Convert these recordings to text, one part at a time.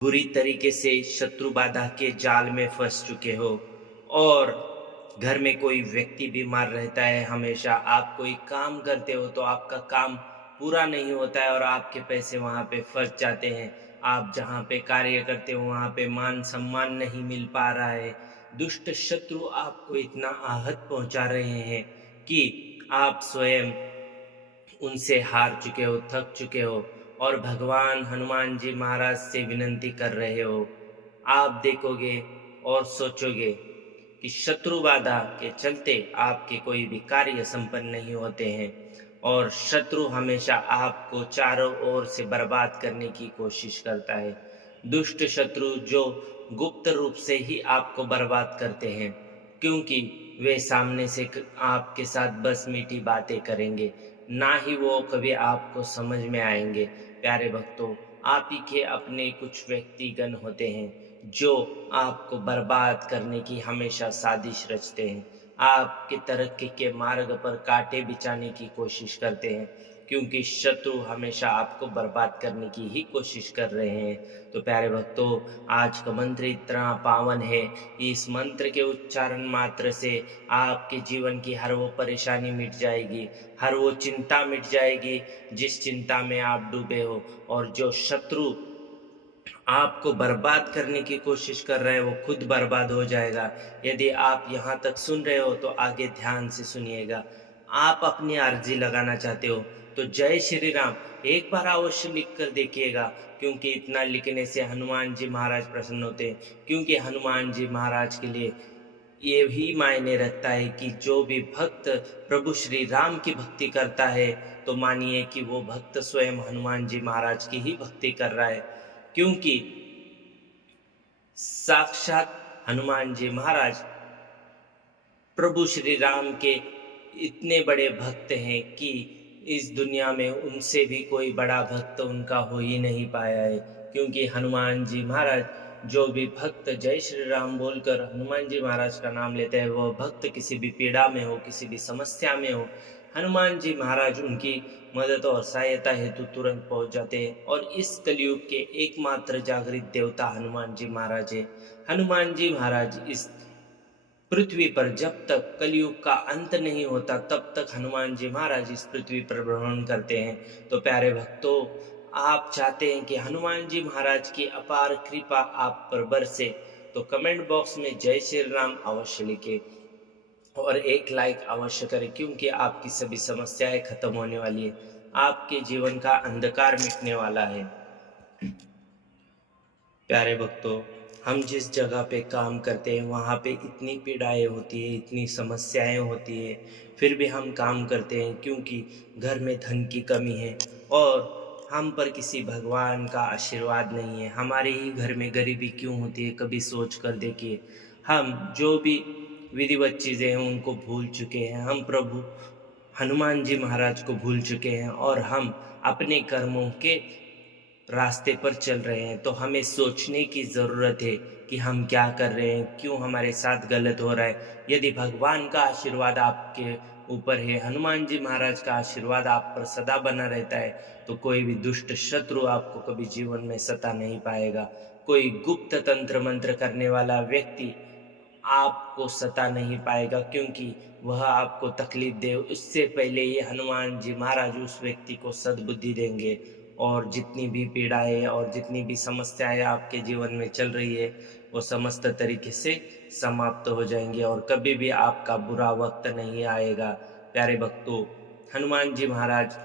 बुरी तरीके से शत्रु बाधा के जाल में फंस चुके हो और घर में कोई व्यक्ति बीमार रहता है, हमेशा आप कोई काम करते हो तो आपका काम पूरा नहीं होता है और आपके पैसे वहाँ पे फंस जाते हैं। आप जहाँ पे कार्य करते हो वहाँ पे मान सम्मान नहीं मिल पा रहा है। दुष्ट शत्रु आपको इतना आहत पहुँचा रहे हैं कि आप स्वयं उनसे हार चुके हो, थक चुके हो और भगवान हनुमान जी महाराज से विनती कर रहे हो। आप देखोगे और सोचोगे कि शत्रु बाधा के चलते आपके कोई भी कार्य संपन्न नहीं होते हैं और शत्रु हमेशा आपको चारों ओर से बर्बाद करने की कोशिश करता है। दुष्ट शत्रु जो गुप्त रूप से ही आपको बर्बाद करते हैं, क्योंकि वे सामने से आपके साथ बस मीठी बातें करेंगे, ना ही वो कभी आपको समझ में आएंगे। प्यारे भक्तों, आप ही के अपने कुछ व्यक्तिगण होते हैं जो आपको बर्बाद करने की हमेशा साजिश रचते हैं, आपके तरक्की के मार्ग पर कांटे बिछाने की कोशिश करते हैं, क्योंकि शत्रु हमेशा आपको बर्बाद करने की ही कोशिश कर रहे हैं। तो प्यारे भक्तों, आज का मंत्र इतना पावन है, इस मंत्र के उच्चारण मात्र से आपके जीवन की हर वो परेशानी मिट जाएगी, हर वो चिंता मिट जाएगी जिस चिंता में आप डूबे हो। और जो शत्रु आपको बर्बाद करने की कोशिश कर रहे हैं वो खुद बर्बाद हो जाएगा। यदि आप यहाँ तक सुन रहे हो तो आगे ध्यान से सुनिएगा। आप अपनी अर्जी लगाना चाहते हो तो जय श्री राम एक बार अवश्य लिख कर देखिएगा, क्योंकि इतना लिखने से हनुमान जी महाराज प्रसन्न होते हैं। क्योंकि हनुमान जी महाराज के लिए ये भी मायने रखता है कि जो भी भक्त प्रभु श्री राम की भक्ति करता है तो मानिए कि वो भक्त स्वयं हनुमान जी महाराज की ही भक्ति कर रहा है, क्योंकि साक्षात हनुमान जी महाराज प्रभु श्री राम के इतने बड़े भक्त हैं कि इस दुनिया में उनसे भी कोई बड़ा भक्त उनका हो ही नहीं पाया है। क्योंकि हनुमान जी महाराज, जो भी भक्त जय श्री राम बोलकर हनुमान जी महाराज का नाम लेते हैं, वह भक्त किसी भी पीड़ा में हो, किसी भी समस्या में हो, हनुमान जी महाराज उनकी मदद और सहायता हेतु तुरंत पहुंच जाते हैं। और इस कलयुग के एकमात्र जागृत देवता हनुमान जी महाराज है। हनुमान जी महाराज इस पृथ्वी पर जब तक कलयुग का अंत नहीं होता तब तक हनुमान जी महाराज इस पृथ्वी पर भ्रमण करते हैं। तो प्यारे भक्तों, आप चाहते हैं कि हनुमान जी महाराज की अपार कृपा आप पर बरसे तो कमेंट बॉक्स में जय श्री राम अवश्य लिखें और एक लाइक अवश्य करें, क्योंकि आपकी सभी समस्याएं खत्म होने वाली है, आपके जीवन का अंधकार मिटने वाला है। प्यारे भक्तों, हम जिस जगह पे काम करते हैं वहाँ पे इतनी पीड़ाएं होती है, इतनी समस्याएं होती है, फिर भी हम काम करते हैं, क्योंकि घर में धन की कमी है और हम पर किसी भगवान का आशीर्वाद नहीं है। हमारे ही घर में गरीबी क्यों होती है, कभी सोच कर देखिए। हम जो भी विधिवत चीज़ें हैं उनको भूल चुके हैं, हम प्रभु हनुमान जी महाराज को भूल चुके हैं और हम अपने कर्मों के रास्ते पर चल रहे हैं। तो हमें सोचने की ज़रूरत है कि हम क्या कर रहे हैं, क्यों हमारे साथ गलत हो रहा है। यदि भगवान का आशीर्वाद आपके ऊपर है, हनुमान जी महाराज का आशीर्वाद आप पर सदा बना रहता है, तो कोई भी दुष्ट शत्रु आपको कभी जीवन में सता नहीं पाएगा। कोई गुप्त तंत्र मंत्र करने वाला व्यक्ति आपको सता नहीं पाएगा, क्योंकि वह आपको तकलीफ दे उससे पहले ही हनुमान जी महाराज उस व्यक्ति को सद्बुद्धि देंगे और जितनी भी पीड़ाएं और जितनी भी समस्याएं आपके जीवन में चल रही है वो समस्त तरीके से समाप्त हो जाएंगे और कभी भी आपका बुरा वक्त नहीं आएगा। प्यारे भक्तों, हनुमान जी महाराज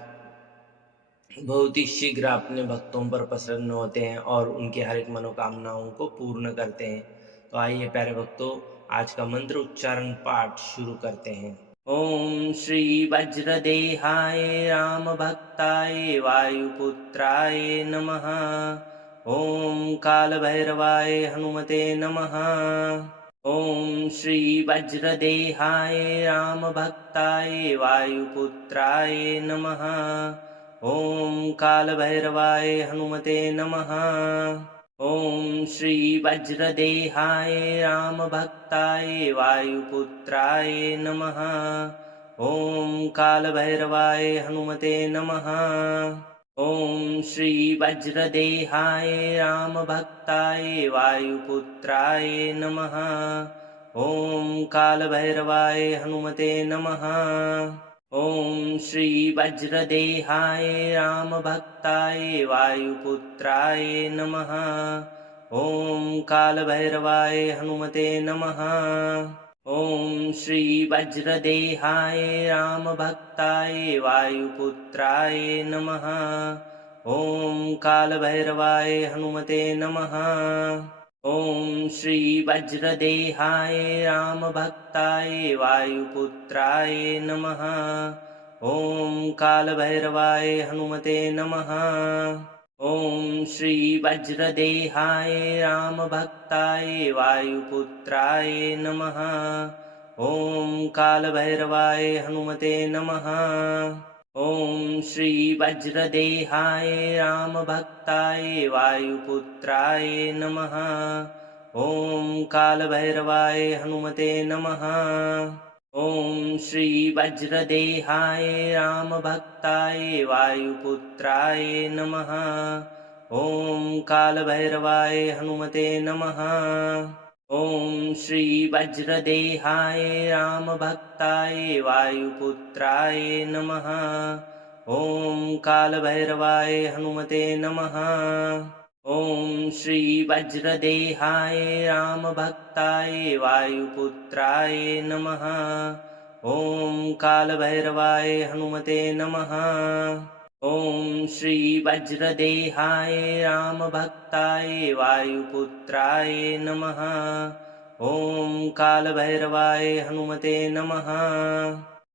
बहुत ही शीघ्र अपने भक्तों पर प्रसन्न होते हैं और उनके हर एक मनोकामनाओं को पूर्ण करते हैं। तो आइए प्यारे भक्तों, आज का मंत्र उच्चारण पाठ शुरू करते हैं। ओम श्री वज्रदेहाय राम भक्ताय वायुपुत्राय नमः। ओम काल भैरवाय हनुमते नमः। ओम श्री वज्रदेहाय राम भक्ताय वायुपुत्राय नमः। ओम काल भैरवाय हनुमते नमः। ओम श्री वज्रदेहाय राम भक्ताय वायुपुत्राय नमः। ओम काल भैरवाय हनुमते नमः। ॐ श्री वज्रदेहाय रामभक्ताय वायुपुत्राय नमः। ॐ कालभैरवाय हनुमते नमः। ॐ श्री वज्रदेहाय रामभक्ताय वायुपुत्राय नमः। ॐ कालभैरवाय हनुमते नमः। ॐ श्री वज्रदेहाय रामभक्ताय वायुपुत्राय नमः। ॐ कालभैरवाय हनुमते नमः। ॐ श्री वज्रदेहाय रामभक्ताय वायुपुत्राय नमः। ॐ कालभैरवाय हनुमते नमः। ॐ श्री वज्रदेहाय रामभक्ताय वायुपुत्राय नमः। ॐ कालभैरवाय हनुमते नमः। ॐ श्री वज्रदेहाय रामभक्ताय वायुपुत्राय नमः। ॐ कालभैरवाय हनुमते नमः। ॐ श्री वज्रदेहाय रामभक्ताय वायुपुत्राय नमः। ॐ कालभैरवाय हनुमते नमः। ॐ श्री वज्रदेहाय रामभक्ताय वायुपुत्राय नमः। ॐ कालभैरवाय हनुमते नमः। ॐ श्री वज्रदेहाय रामभक्ताय वायुपुत्राय नमः। ॐ कालभैरवाय हनुमते नमः। ॐ श्री वज्रदेहाय रामभक्ताय वायुपुत्राय नमः। ॐ कालभैरवाय हनुमते नमः।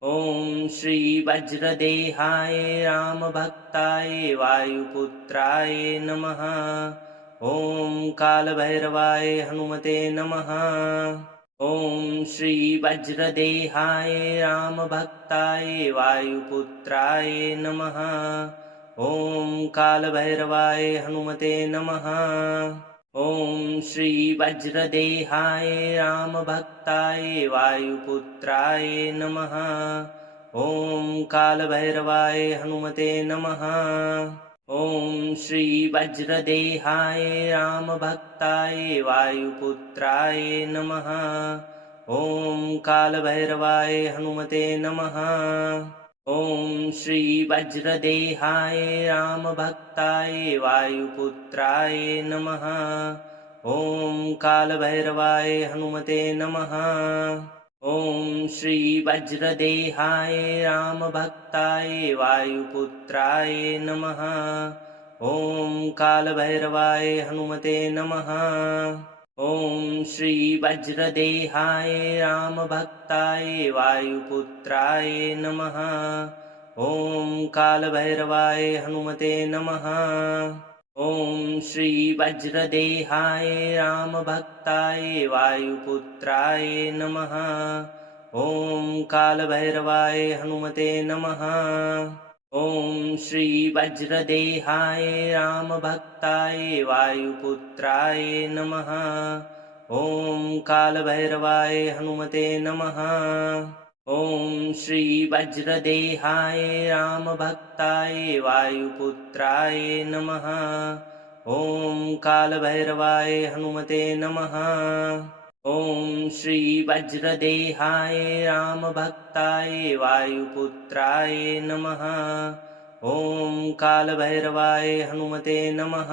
ॐ श्री वज्रदेहाय रामभक्ताय वायुपुत्राय नमः। ॐ कालभैरवाय हनुमते नमः। ॐ श्री वज्रदेहाय रामभक्ताय वायुपुत्राय नमः। ॐ कालभैरवाय हनुमते नमः। ॐ श्री वज्रदेहाय रामभक्ताय वायुपुत्राय नमः। ॐ कालभैरवाय हनुमते नमः। ॐ श्री वज्रदेहाय रामभक्ताय वायुपुत्राय नमः। ॐ कालभैरवाय हनुमते नमः। ॐ श्री वज्रदेहाय रामभक्ताय वायुपुत्राय नमः। ॐ कालभैरवाय हनुमते नमः। ॐ श्री वज्रदेहाय रामभक्ताय वायुपुत्राय नमः। ॐ कालभैरवाय हनुमते नमः। ॐ श्री वज्रदेहाय रामभक्ताय वायुपुत्राय नमः। ॐ कालभैरवाय हनुमते नमः। ॐ श्री वज्रदेहाय रामभक्ताय वायुपुत्राय नमः। ॐ कालभैरवाय हनुमते नमः। ॐ श्री वज्रदेहाय रामभक्ताय वायुपुत्राय नमः। ॐ कालभैरवाय हनुमते नमः। ॐ श्री वज्रदेहाय रामभक्ताय वायुपुत्राय नमः। ॐ कालभैरवाय हनुमते नमः। ॐ श्री वज्रदेहाय रामभक्ताय वायुपुत्राय नमः। ॐ कालभैरवाय हनुमते नमः।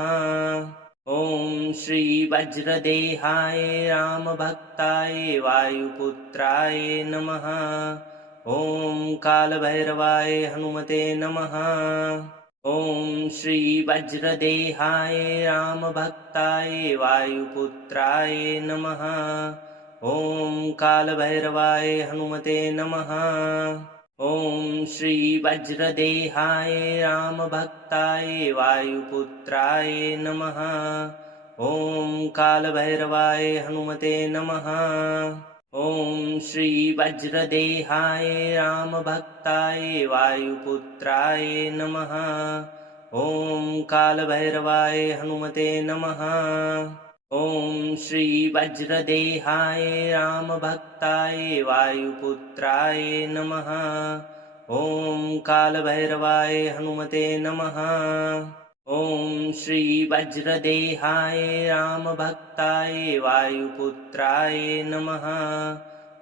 ॐ श्री वज्रदेहाय रामभक्ताय वायुपुत्राय नमः। ॐ कालभैरवाय हनुमते नमः। ॐ श्री वज्रदेहाय रामभक्ताय वायुपुत्राय नमः। ॐ कालभैरवाय हनुमते नमः। ॐ श्री वज्रदेहाय रामभक्ताय वायुपुत्राय नमः। ॐ कालभैरवाय हनुमते नमः। ॐ श्री वज्रदेहाय रामभक्ताय वायुपुत्राय नमः। ॐ कालभैरवाय हनुमते नमः। ॐ श्री वज्रदेहाय रामभक्ताय वायुपुत्राय नमः। ॐ कालभैरवाय हनुमते नमः। ॐ श्री वज्रदेहाय रामभक्ताय वायुपुत्राय नमः।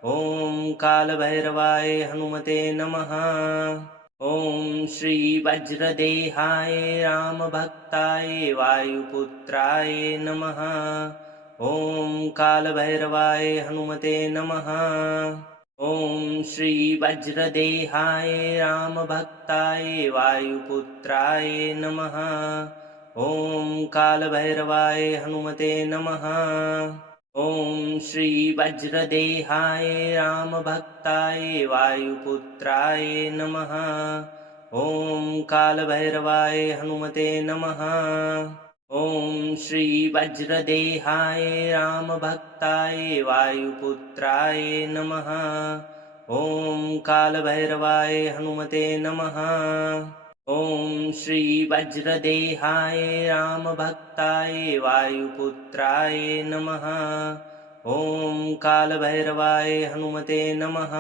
ॐ कालभैरवाय हनुमते नमः। ॐ श्री वज्रदेहाय रामभक्ताय वायुपुत्राय नमः। ॐ कालभैरवाय हनुमते नमः। ॐ श्री वज्रदेहाय रामभक्ताय वायुपुत्राय नमः। ॐ कालभैरवाय हनुमते नमः। ॐ श्री वज्रदेहाय रामभक्ताय वायुपुत्राय नमः। ॐ कालभैरवाय हनुमते नमः। ॐ श्री वज्रदेहाय रामभक्ताय वायुपुत्राय नमः। ॐ कालभैरवाय हनुमते नमः। ॐ श्री वज्रदेहाय रामभक्ताय वायुपुत्राय नमः। ॐ कालभैरवाय हनुमते नमः।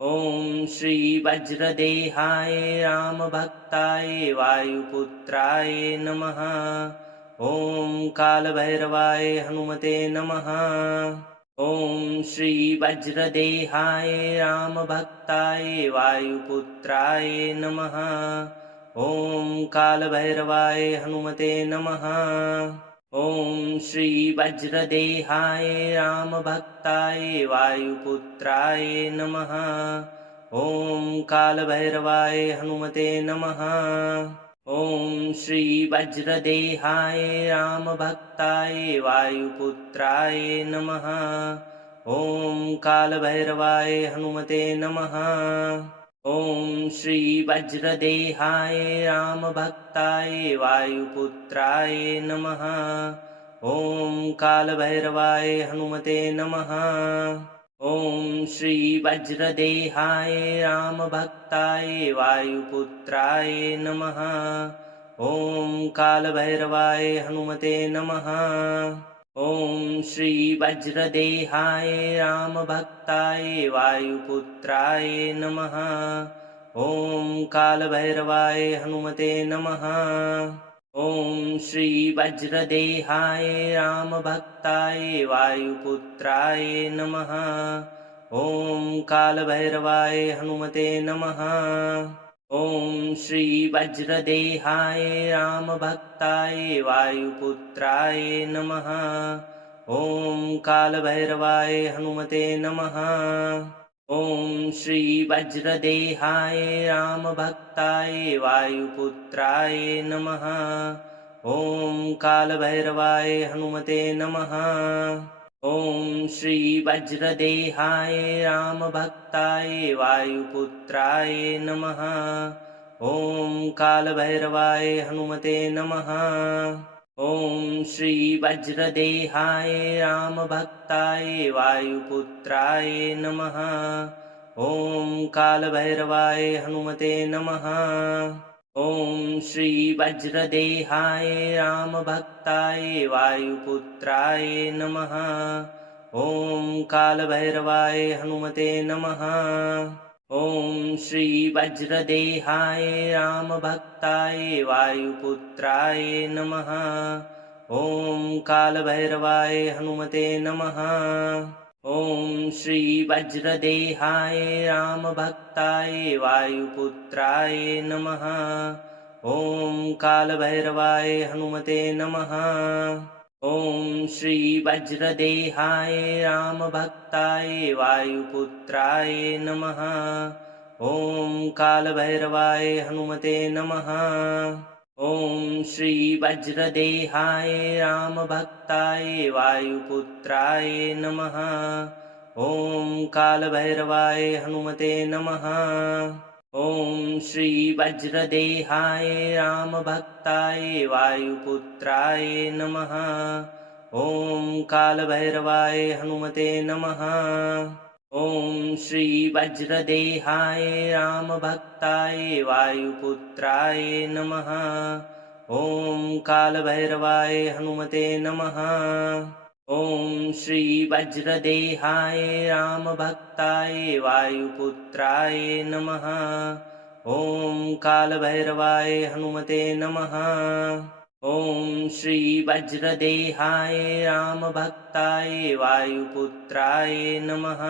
ॐ श्री वज्रदेहाय रामभक्ताय वायुपुत्राय नमः। ॐ कालभैरवाय हनुमते नमः। ॐ श्री वज्रदेहाय रामभक्ताय वायुपुत्राय नमः। ॐ कालभैरवाय हनुमते नमः। ॐ श्री वज्रदेहाय रामभक्ताय वायुपुत्राय नमः। ॐ कालभैरवाय हनुमते नमः। ॐ श्री वज्रदेहाय रामभक्ताय वायुपुत्राय नमः। ॐ कालभैरवाय हनुमते नमः। ॐ श्री वज्रदेहाय रामभक्ताय वायुपुत्राय नमः। ॐ कालभैरवाय हनुमते नमः। ॐ श्री वज्रदेहाय रामभक्ताय वायुपुत्राय नमः। ॐ कालभैरवाय हनुमते नमः। ॐ श्री वज्रदेहाय रामभक्ताय वायुपुत्राय नमः। ॐ कालभैरवाय हनुमते नमः। ॐ श्री वज्रदेहाय रामभक्ताय वायुपुत्राय नमः। ॐ कालभैरवाय हनुमते नमः। ॐ श्री वज्रदेहाय रामभक्ताय वायुपुत्राय नमः। ॐ कालभैरवाय हनुमते नमः। ॐ श्री वज्रदेहाय रामभक्ताय वायुपुत्राय नमः। ॐ कालभैरवाय हनुमते नमः। ॐ श्री वज्रदेहाय रामभक्ताय वायुपुत्राय नमः। ॐ कालभैरवाय हनुमते नमः। ॐ श्री वज्रदेहाय रामभक्ताय वायुपुत्राय नमः। ॐ कालभैरवाय हनुमते नमः। ॐ श्री वज्रदेहाय रामभक्ताय वायुपुत्राय नमः। ॐ कालभैरवाय हनुमते नमः। ॐ श्री वज्रदेहाय रामभक्ताय वायुपुत्राय नमः। ॐ कालभैरवाय हनुमते नमः। ॐ श्री वज्रदेहाय रामभक्ताय वायुपुत्राय नमः। ॐ कालभैरवाय हनुमते नमः। ॐ श्री वज्रदेहाय रामभक्ताय वायुपुत्राय नमः। ॐ कालभैरवाय हनुमते नमः। ॐ श्री वज्रदेहाय रामभक्ताय वायुपुत्राय नमः। ॐ कालभैरवाय हनुमते नमः। ॐ श्री वज्रदेहाय रामभक्ताय वायुपुत्राय नमः। ॐ कालभैरवाय हनुमते नमः। ॐ श्री वज्रदेहाय रामभक्ताय वायुपुत्राय नमः। ॐ कालभैरवाय हनुमते नमः। ॐ श्री वज्रदेहाय रामभक्ताय वायुपुत्राय नमः। ॐ कालभैरवाय हनुमते नमः। ॐ श्री वज्रदेहाय रामभक्ताय वायुपुत्राय नमः।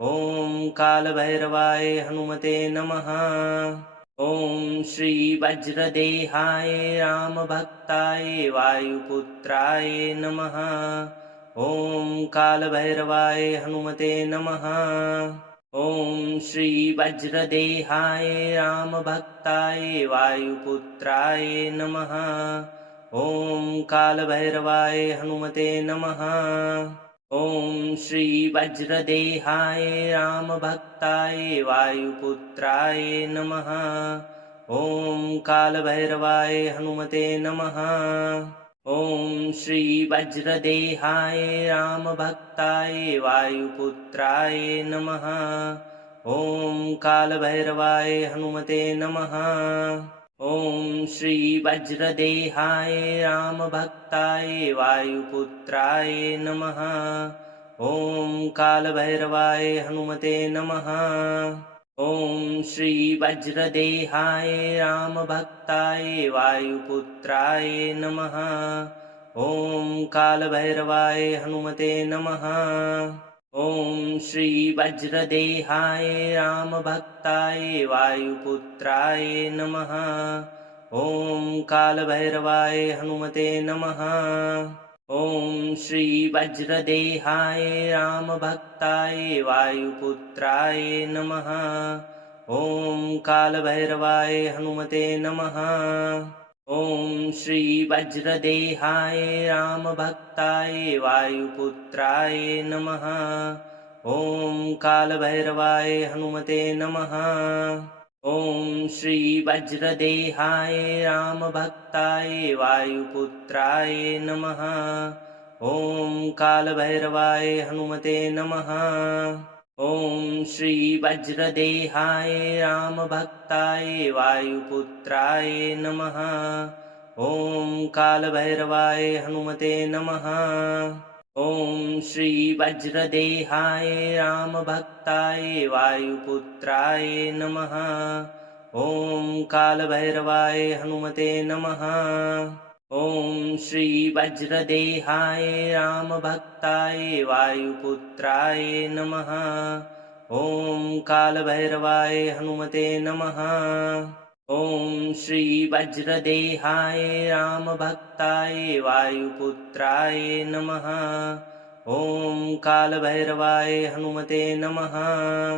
ॐ कालभैरवाय हनुमते नमः। ॐ श्री वज्रदेहाय रामभक्ताय वायुपुत्राय नमः। ॐ कालभैरवाय हनुमते नमः। ॐ श्री वज्रदेहाय रामभक्ताय वायुपुत्राय नमः। ॐ कालभैरवाय हनुमते नमः। ॐ श्री वज्रदेहाय रामभक्ताय वायुपुत्राय नमः। ॐ कालभैरवाय हनुमते नमः। ॐ श्री वज्रदेहाय रामभक्ताय वायुपुत्राय नमः। ॐ कालभैरवाय हनुमते नमः। ॐ श्री वज्रदेहाय रामभक्ताय वायुपुत्राय नमः। ॐ कालभैरवाय हनुमते नमः। ॐ श्री वज्रदेहाय रामभक्ताय वायुपुत्राय नमः। ॐ कालभैरवाय हनुमते नमः। ॐ श्री वज्रदेहाय रामभक्ताय वायुपुत्राय नमः। ॐ कालभैरवाय हनुमते नमः। ॐ श्री वज्रदेहाय रामभक्ताय वायुपुत्राय नमः। ॐ कालभैरवाय हनुमते नमः। ॐ श्री वज्रदेहाय रामभक्ताय वायुपुत्राय नमः। ॐ कालभैरवाय हनुमते नमः। ॐ श्री वज्रदेहाय रामभक्ताय वायुपुत्राय नमः। ॐ कालभैरवाय हनुमते नमः। ॐ श्री वज्रदेहाय रामभक्ताय वायुपुत्राय नमः। ॐ कालभैरवाय हनुमते नमः। ॐ श्री वज्रदेहाय रामभक्ताय वायुपुत्राय नमः। ॐ कालभैरवाय हनुमते नमः। ॐ श्री वज्रदेहाय रामभक्ताय वायुपुत्राय नमः। ॐ कालभैरवाय हनुमते नमः। ॐ श्री वज्रदेहाय रामभक्ताय वायुपुत्राय नमः। ॐ कालभैरवाय हनुमते नमः।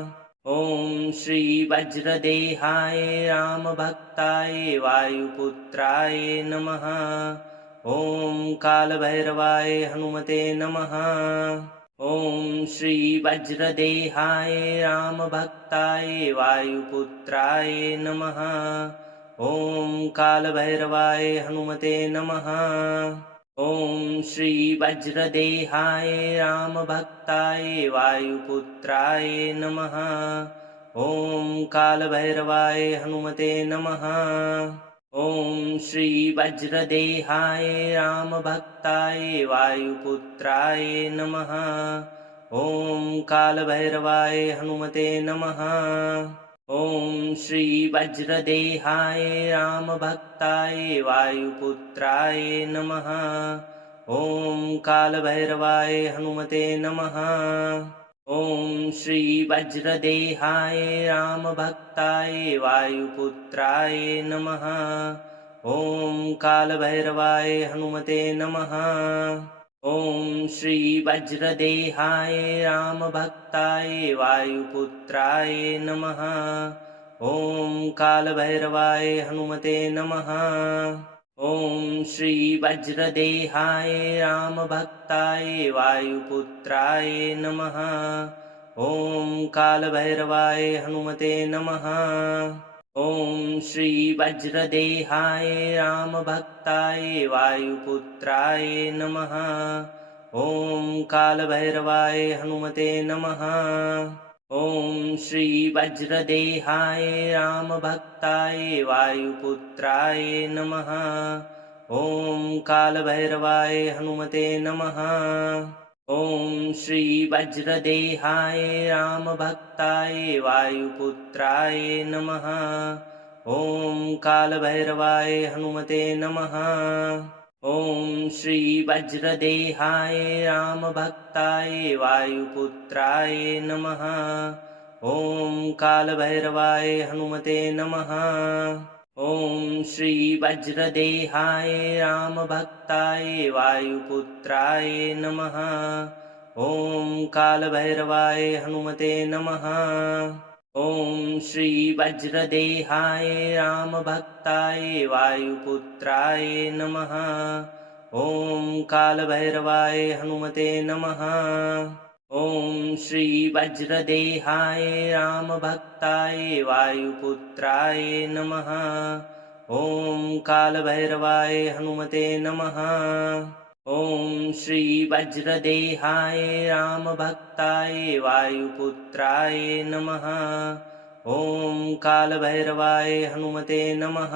ॐ श्री वज्रदेहाय रामभक्ताय वायुपुत्राय नमः। ॐ कालभैरवाय हनुमते नमः। ॐ श्री वज्रदेहाय रामभक्ताय वायुपुत्राय नमः। ॐ कालभैरवाय हनुमते नमः। ॐ श्री वज्रदेहाय रामभक्ताय वायुपुत्राय नमः। ॐ कालभैरवाय हनुमते नमः। ॐ श्री वज्रदेहाय रामभक्ताय वायुपुत्राय नमः। ॐ कालभैरवाय हनुमते नमः। ॐ श्री वज्रदेहाय रामभक्ताय वायुपुत्राय नमः। ॐ कालभैरवाय हनुमते नमः। ॐ श्री वज्रदेहाय रामभक्ताय वायुपुत्राय नमः। ॐ कालभैरवाय हनुमते नमः। ॐ श्री वज्रदेहाय रामभक्ताय वायुपुत्राय नमः। ॐ कालभैरवाय हनुमते नमः। ॐ श्री वज्रदेहाय रामभक्ताय वायुपुत्राय नमः। ॐ कालभैरवाय हनुमते नमः। ॐ श्री वज्रदेहाय रामभक्ताय वायुपुत्राय नमः। ॐ कालभैरवाय हनुमते नमः। ॐ श्री वज्रदेहाय रामभक्ताय वायुपुत्राय नमः। ॐ कालभैरवाय हनुमते नमः। ॐ श्री वज्रदेहाय रामभक्ताय वायुपुत्राय नमः। ॐ कालभैरवाय हनुमते नमः। ॐ श्री वज्रदेहाय रामभक्ताय वायुपुत्राय नमः। ॐ कालभैरवाय हनुमते नमः। ॐ श्री वज्रदेहाय रामभक्ताय वायुपुत्राय नमः। ॐ कालभैरवाय हनुमते नमः। ॐ श्री वज्रदेहाय रामभक्ताय वायुपुत्राय नमः। ॐ कालभैरवाय हनुमते नमः। ॐ श्री वज्रदेहाय रामभक्ताय वायुपुत्राय नमः। ॐ कालभैरवाय हनुमते नमः। ॐ श्री वज्रदेहाय रामभक्ताय वायुपुत्राय नमः। ॐ कालभैरवाय हनुमते नमः।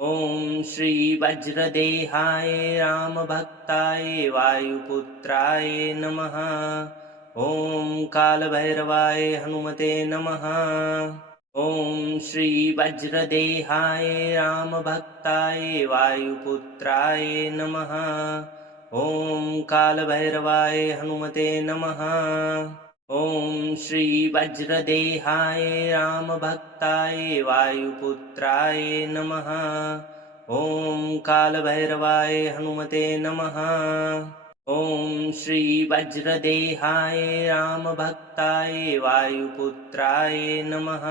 ॐ श्री वज्रदेहाय रामभक्ताय वायुपुत्राय नमः। ॐ कालभैरवाय हनुमते नमः। ॐ श्री वज्रदेहाय रामभक्ताय वायुपुत्राय नमः। ॐ कालभैरवाय हनुमते नमः। ॐ श्री वज्रदेहाय रामभक्ताय वायुपुत्राय नमः। ॐ कालभैरवाय हनुमते नमः। ॐ श्री वज्रदेहाय रामभक्ताय वायुपुत्राय नमः।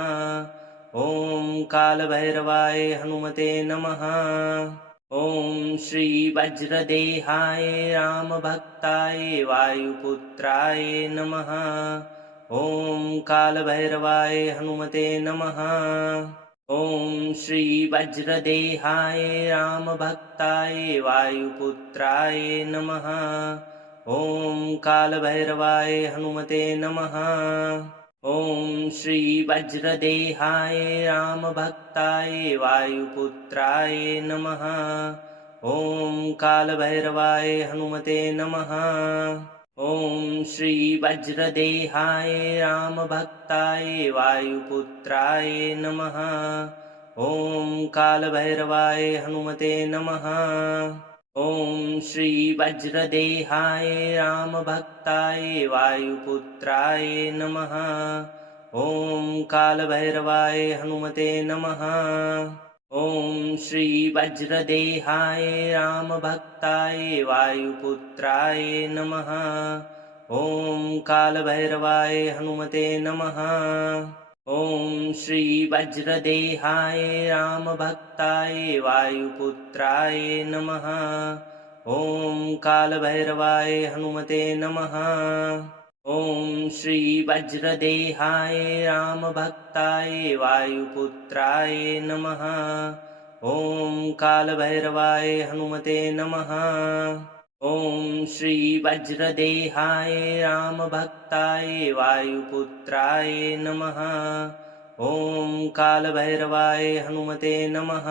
ॐ कालभैरवाय हनुमते नमः। ॐ श्री वज्रदेहाय रामभक्ताय वायुपुत्राय नमः। ॐ कालभैरवाय हनुमते नमः। ॐ श्री वज्रदेहाय रामभक्ताय वायुपुत्राय नमः। ॐ कालभैरवाय हनुमते नमः। ॐ श्री वज्रदेहाय रामभक्ताय वायुपुत्राय नमः। ॐ कालभैरवाय हनुमते नमः। ॐ श्री वज्रदेहाय रामभक्ताय वायुपुत्राय नमः। ॐ कालभैरवाय हनुमते नमः। ॐ श्री वज्रदेहाय रामभक्ताय वायुपुत्राय नमः। ॐ कालभैरवाय हनुमते नमः। ॐ श्री वज्रदेहाय रामभक्ताय वायुपुत्राय नमः। ॐ कालभैरवाय हनुमते नमः। ॐ श्री वज्रदेहाय रामभक्ताय वायुपुत्राय नमः। ॐ कालभैरवाय हनुमते नमः। ॐ श्री वज्रदेहाय रामभक्ताय वायुपुत्राय नमः। ॐ कालभैरवाय हनुमते नमः। ॐ श्री वज्रदेहाय रामभक्ताय वायुपुत्राय नमः। ॐ कालभैरवाय हनुमते नमः।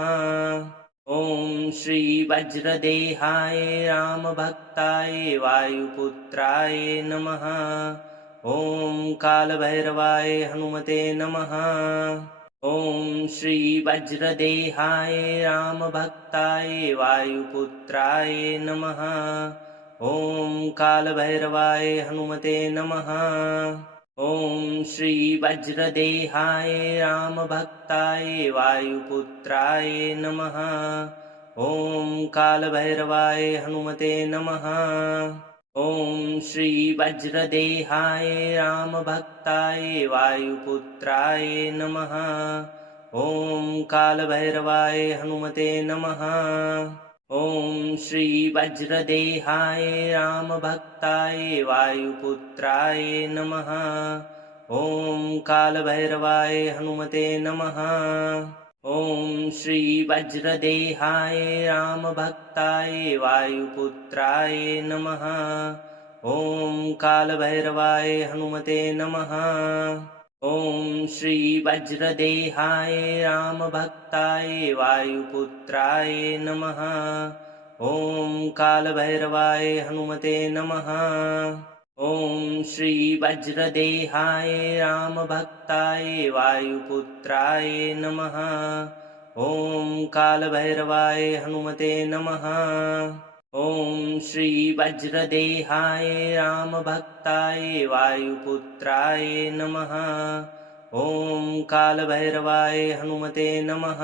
ॐ श्री वज्रदेहाय रामभक्ताय वायुपुत्राय नमः। ॐ कालभैरवाय हनुमते नमः। ॐ श्री वज्रदेहाय रामभक्ताय वायुपुत्राय नमः। ॐ कालभैरवाय हनुमते नमः। ॐ श्री वज्रदेहाय रामभक्ताय वायुपुत्राय नमः। ॐ कालभैरवाय हनुमते नमः। ॐ श्री वज्रदेहाय रामभक्ताय वायुपुत्राय नमः। ॐ कालभैरवाय हनुमते नमः। ॐ श्री वज्रदेहाय रामभक्ताय वायुपुत्राय नमः। ॐ कालभैरवाय हनुमते नमः। ॐ श्री वज्रदेहाय रामभक्ताय वायुपुत्राय नमः। ॐ कालभैरवाय हनुमते नमः। ॐ श्री वज्रदेहाय रामभक्ताय वायुपुत्राय नमः। ॐ कालभैरवाय हनुमते नमः। ॐ श्री वज्रदेहाय रामभक्ताय वायुपुत्राय नमः। ॐ कालभैरवाय हनुमते नमः। ॐ श्री वज्रदेहाय रामभक्ताय वायुपुत्राय नमः। ॐ कालभैरवाय हनुमते नमः।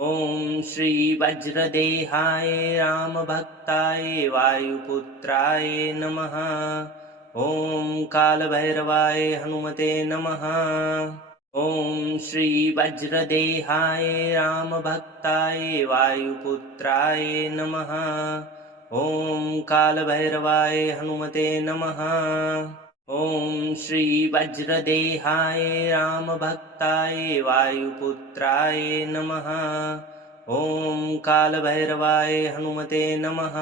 ॐ श्री वज्रदेहाय रामभक्ताय वायुपुत्राय नमः। ॐ कालभैरवाय हनुमते नमः। ॐ श्री वज्रदेहाय रामभक्ताय वायुपुत्राय नमः। ॐ कालभैरवाय हनुमते नमः। ॐ श्री वज्रदेहाय रामभक्ताय वायुपुत्राय नमः। ॐ कालभैरवाय हनुमते नमः।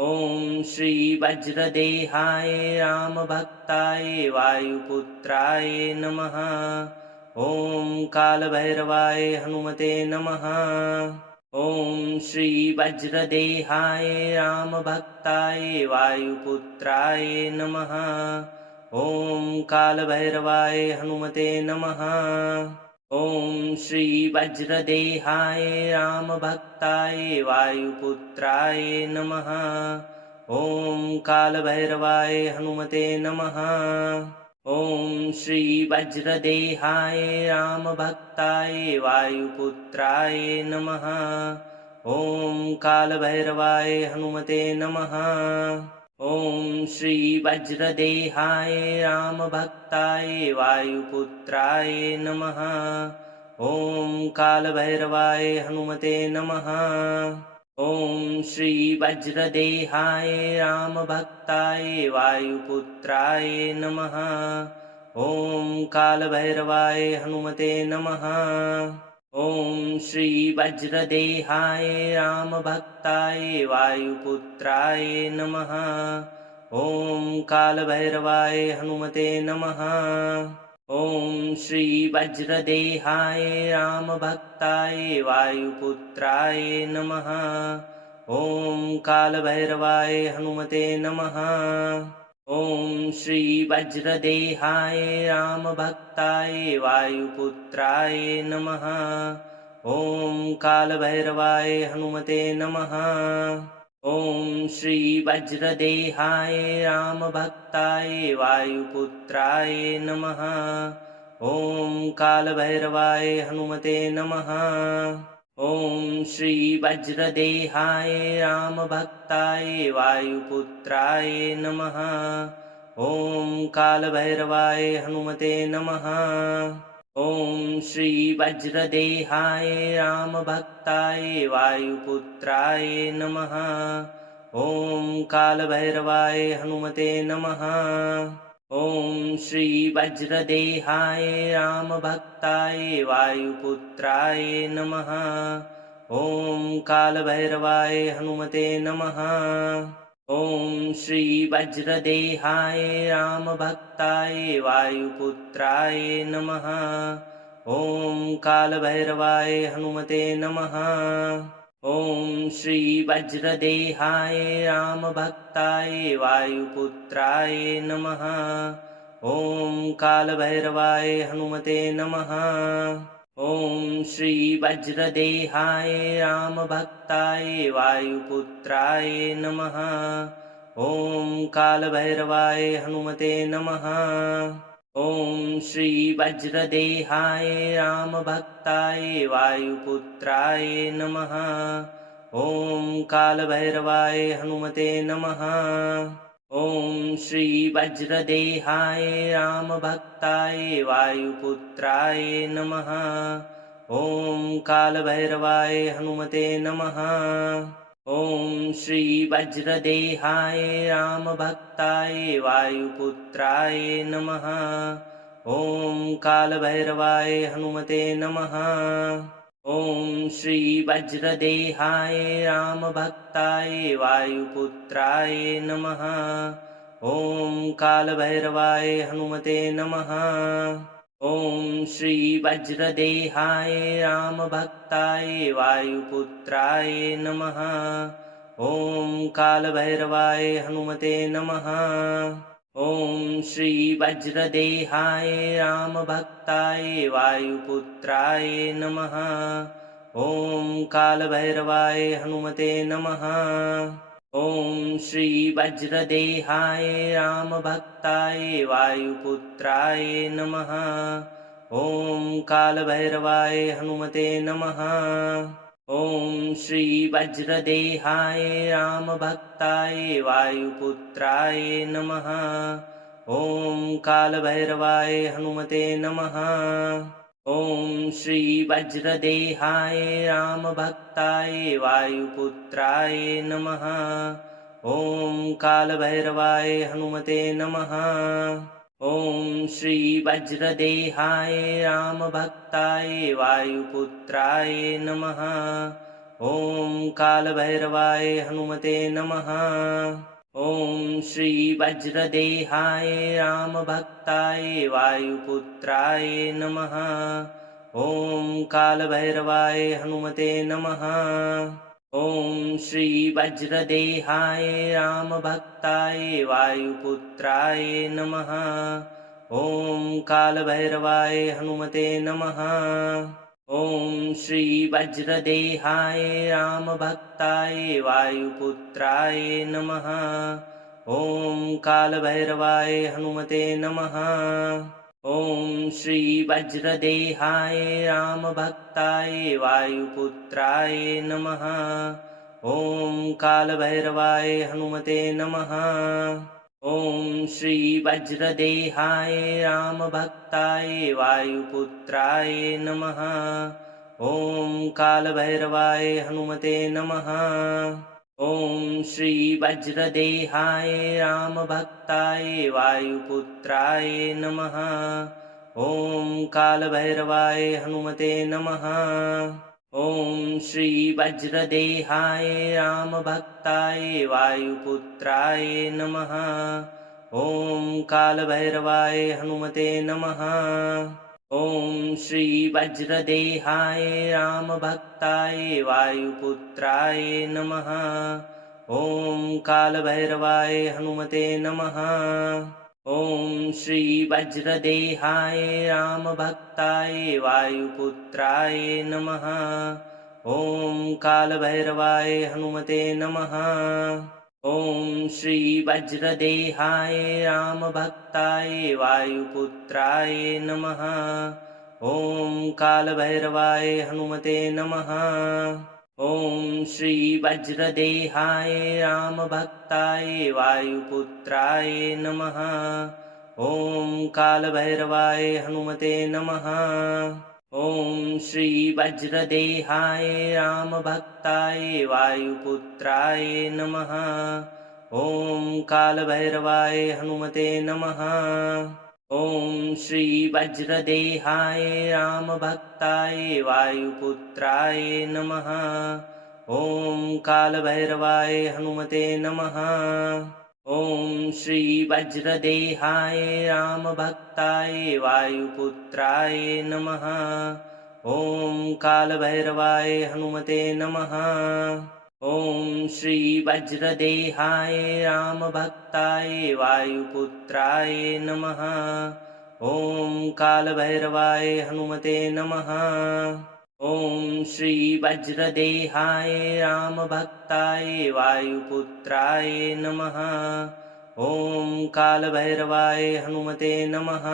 ॐ श्री वज्रदेहाय रामभक्ताय वायुपुत्राय नमः। ॐ कालभैरवाय हनुमते नमः। ॐ श्री वज्रदेहाय रामभक्ताय वायुपुत्राय नमः। ॐ कालभैरवाय हनुमते नमः। ॐ श्री वज्रदेहाय रामभक्ताय वायुपुत्राय नमः। ॐ कालभैरवाय हनुमते नमः। ॐ श्री वज्रदेहाय रामभक्ताय वायुपुत्राय नमः। ॐ कालभैरवाय हनुमते नमः। ॐ श्री वज्रदेहाय रामभक्ताय वायुपुत्राय नमः। ॐ कालभैरवाय हनुमते नमः। ॐ श्री वज्रदेहाय रामभक्ताय वायुपुत्राय नमः। ॐ कालभैरवाय हनुमते नमः। ॐ श्री वज्रदेहाय रामभक्ताय वायुपुत्राय नमः। ॐ कालभैरवाय हनुमते नमः। ॐ श्री वज्रदेहाय रामभक्ताय वायुपुत्राय नमः। ॐ कालभैरवाय हनुमते नमः। ॐ श्री वज्रदेहाय रामभक्ताय वायुपुत्राय नमः। ॐ कालभैरवाय हनुमते नमः। ॐ श्री वज्रदेहाय रामभक्ताय वायुपुत्राय नमः। ॐ कालभैरवाय हनुमते नमः। ॐ श्री वज्रदेहाय रामभक्ताय वायुपुत्राय नमः। ॐ कालभैरवाय हनुमते नमः। ॐ श्री वज्रदेहाय रामभक्ताय वायुपुत्राय नमः। ॐ कालभैरवाय हनुमते नमः। ॐ श्री वज्रदेहाय रामभक्ताय वायुपुत्राय नमः। ॐ कालभैरवाय हनुमते नमः। ॐ श्री वज्रदेहाय रामभक्ताय वायुपुत्राय नमः। ॐ कालभैरवाय हनुमते नमः। ॐ श्री वज्रदेहाय रामभक्ताय वायुपुत्राय नमः। ॐ कालभैरवाय हनुमते नमः। ॐ श्री वज्रदेहाय रामभक्ताय वायुपुत्राय नमः। ॐ कालभैरवाय हनुमते नमः। ॐ श्री वज्रदेहाय रामभक्ताय वायुपुत्राय नमः। ॐ कालभैरवाय हनुमते नमः। ॐ श्री वज्रदेहाय रामभक्ताय वायुपुत्राय नमः। ॐ कालभैरवाय हनुमते नमः। ॐ श्री वज्रदेहाय रामभक्ताय वायुपुत्राय नमः। ॐ कालभैरवाय हनुमते नमः। ॐ श्री वज्रदेहाय रामभक्ताय वायुपुत्राय नमः। ॐ कालभैरवाय हनुमते नमः। ॐ श्री वज्रदेहाय रामभक्ताय वायुपुत्राय नमः। ॐ कालभैरवाय हनुमते नमः। ॐ श्री वज्रदेहाय रामभक्ताय वायुपुत्राय नमः। ॐ कालभैरवाय हनुमते नमः। ॐ श्री वज्रदेहाय रामभक्ताय वायुपुत्राय नमः। ॐ कालभैरवाय हनुमते नमः। ॐ श्री वज्रदेहाय रामभक्ताय वायुपुत्राय नमः। ॐ कालभैरवाय हनुमते नमः। ॐ श्री वज्रदेहाय रामभक्ताय वायुपुत्राय नमः। ॐ कालभैरवाय हनुमते नमः। ॐ श्री वज्रदेहाय रामभक्ताय वायुपुत्राय नमः। ॐ कालभैरवाय हनुमते नमः। ॐ श्री वज्रदेहाय रामभक्ताय वायुपुत्राय नमः। ॐ कालभैरवाय हनुमते नमः। ॐ श्री वज्रदेहाय रामभक्ताय वायुपुत्राय नमः। ॐ कालभैरवाय हनुमते नमः। ॐ श्री वज्रदेहाय रामभक्ताय वायुपुत्राय नमः। ॐ कालभैरवाय हनुमते नमः। ॐ श्री वज्रदेहाय रामभक्ताय वायुपुत्राय नमः। ॐ कालभैरवाय हनुमते नमः। ॐ श्री वज्रदेहाय रामभक्ताय वायुपुत्राय नमः। ॐ कालभैरवाय हनुमते नमः। ॐ श्री वज्रदेहाय रामभक्ताय वायुपुत्राय नमः। ॐ कालभैरवाय हनुमते नमः। ॐ श्री वज्रदेहाय रामभक्ताय वायुपुत्राय नमः। ॐ कालभैरवाय हनुमते नमः। ॐ श्री वज्रदेहाय रामभक्ताय वायुपुत्राय नमः। ॐ कालभैरवाय हनुमते नमः। ॐ श्री वज्रदेहाय रामभक्ताय वायुपुत्राय नमः। ॐ कालभैरवाय हनुमते नमः। ॐ श्री वज्रदेहाय रामभक्ताय वायुपुत्राय नमः। ॐ कालभैरवाय हनुमते नमः। ॐ श्री वज्रदेहाय रामभक्ताय वायुपुत्राय नमः। ॐ कालभैरवाय हनुमते नमः। ॐ श्री वज्रदेहाय रामभक्ताय वायुपुत्राय नमः। ॐ कालभैरवाय हनुमते नमः। ॐ श्री वज्रदेहाय रामभक्ताय वायुपुत्राय नमः। ॐ कालभैरवाय हनुमते नमः। ॐ श्री वज्रदेहाय रामभक्ताय वायुपुत्राय नमः। ॐ कालभैरवाय हनुमते नमः। ॐ श्री वज्रदेहाय रामभक्ताय वायुपुत्राय नमः। ॐ कालभैरवाय हनुमते नमः। ॐ श्री वज्रदेहाय रामभक्ताय वायुपुत्राय नमः। ॐ कालभैरवाय हनुमते नमः।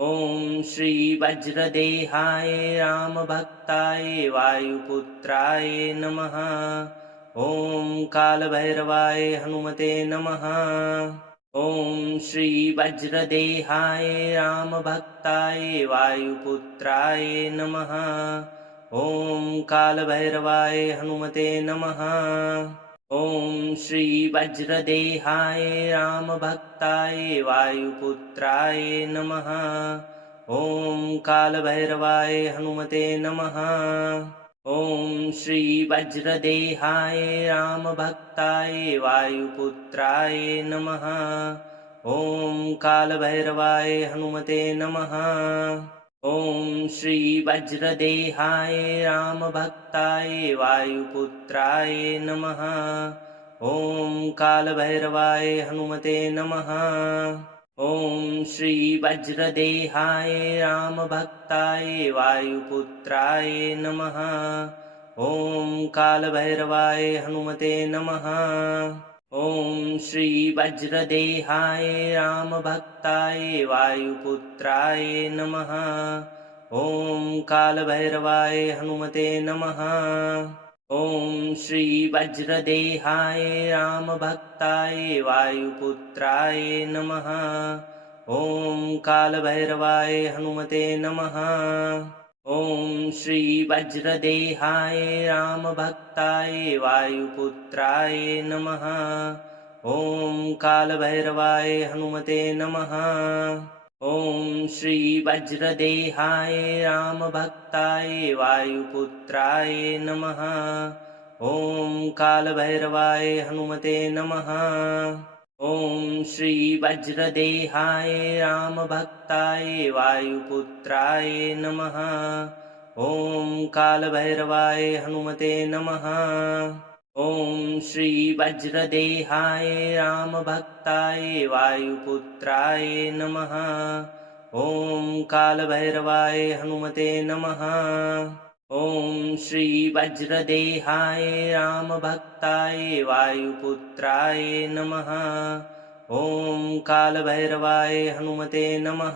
ॐ श्री वज्रदेहाय रामभक्ताय वायुपुत्राय नमः। ॐ कालभैरवाय हनुमते नमः। ॐ श्री वज्रदेहाय रामभक्ताय वायुपुत्राय नमः। ॐ कालभैरवाय हनुमते नमः। ॐ श्री वज्रदेहाय रामभक्ताय वायुपुत्राय नमः। ॐ कालभैरवाय हनुमते नमः। ॐ श्री वज्रदेहाय रामभक्ताय वायुपुत्राय नमः। ॐ कालभैरवाय हनुमते नमः। ॐ श्री वज्रदेहाय रामभक्ताय वायुपुत्राय नमः। ॐ कालभैरवाय हनुमते नमः। ॐ श्री वज्रदेहाय रामभक्ताय वायुपुत्राय नमः। ॐ कालभैरवाय हनुमते नमः। ॐ श्री वज्रदेहाय रामभक्ताय वायुपुत्राय नमः। ॐ कालभैरवाय हनुमते नमः। ॐ श्री वज्रदेहाय रामभक्ताय वायुपुत्राय नमः। ॐ कालभैरवाय हनुमते नमः। ॐ श्री वज्रदेहाय रामभक्ताय वायुपुत्राय नमः। ॐ कालभैरवाय हनुमते नमः। ॐ श्री वज्रदेहाय रामभक्ताय वायुपुत्राय नमः। ॐ कालभैरवाय हनुमते नमः। ॐ श्री वज्रदेहाय रामभक्ताय वायुपुत्राय नमः। ॐ कालभैरवाय हनुमते नमः। ॐ श्री वज्रदेहाय रामभक्ताय वायुपुत्राय नमः। ॐ कालभैरवाय हनुमते नमः। ॐ श्री वज्रदेहाय रामभक्ताय वायुपुत्राय नमः। ॐ कालभैरवाय हनुमते नमः।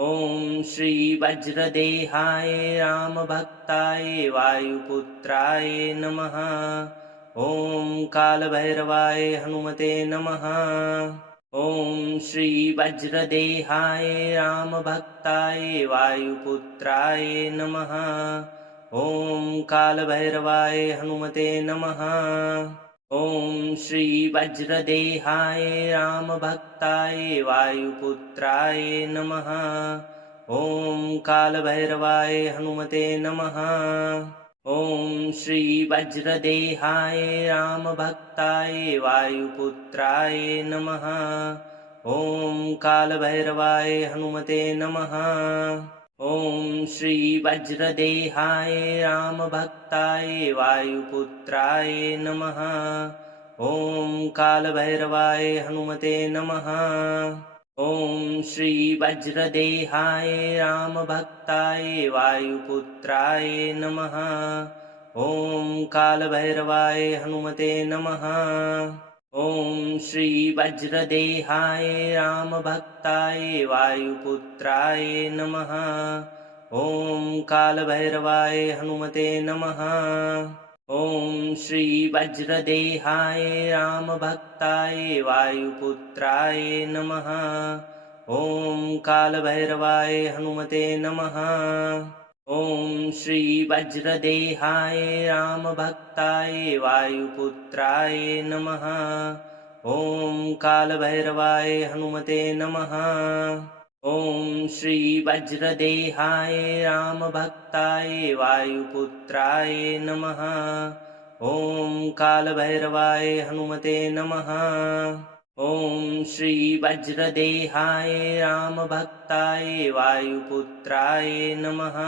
ॐ श्री वज्रदेहाय रामभक्ताय वायुपुत्राय नमः। ॐ कालभैरवाय हनुमते नमः। ॐ श्री वज्रदेहाय रामभक्ताय वायुपुत्राय नमः। ॐ कालभैरवाय हनुमते नमः। ॐ श्री वज्रदेहाय रामभक्ताय वायुपुत्राय नमः। ॐ कालभैरवाय हनुमते नमः। ॐ श्री वज्रदेहाय रामभक्ताय वायुपुत्राय नमः। ॐ कालभैरवाय हनुमते नमः। ॐ श्री वज्रदेहाय रामभक्ताय वायुपुत्राय नमः। ॐ कालभैरवाय हनुमते नमः। ॐ श्री वज्रदेहाय रामभक्ताय वायुपुत्राय नमः। ॐ कालभैरवाय हनुमते नमः। ॐ श्री वज्रदेहाय रामभक्ताय वायुपुत्राय नमः। ॐ कालभैरवाय हनुमते नमः। ॐ श्री वज्रदेहाय रामभक्ताय वायुपुत्राय नमः। ॐ कालभैरवाय हनुमते नमः। ॐ श्री वज्रदेहाय रामभक्ताय वायुपुत्राय नमः। ॐ कालभैरवाय हनुमते नमः। ॐ श्री वज्रदेहाय रामभक्ताय वायुपुत्राय नमः। ॐ कालभैरवाय हनुमते नमः। ॐ श्री वज्रदेहाय रामभक्ताय वायुपुत्राय नमः।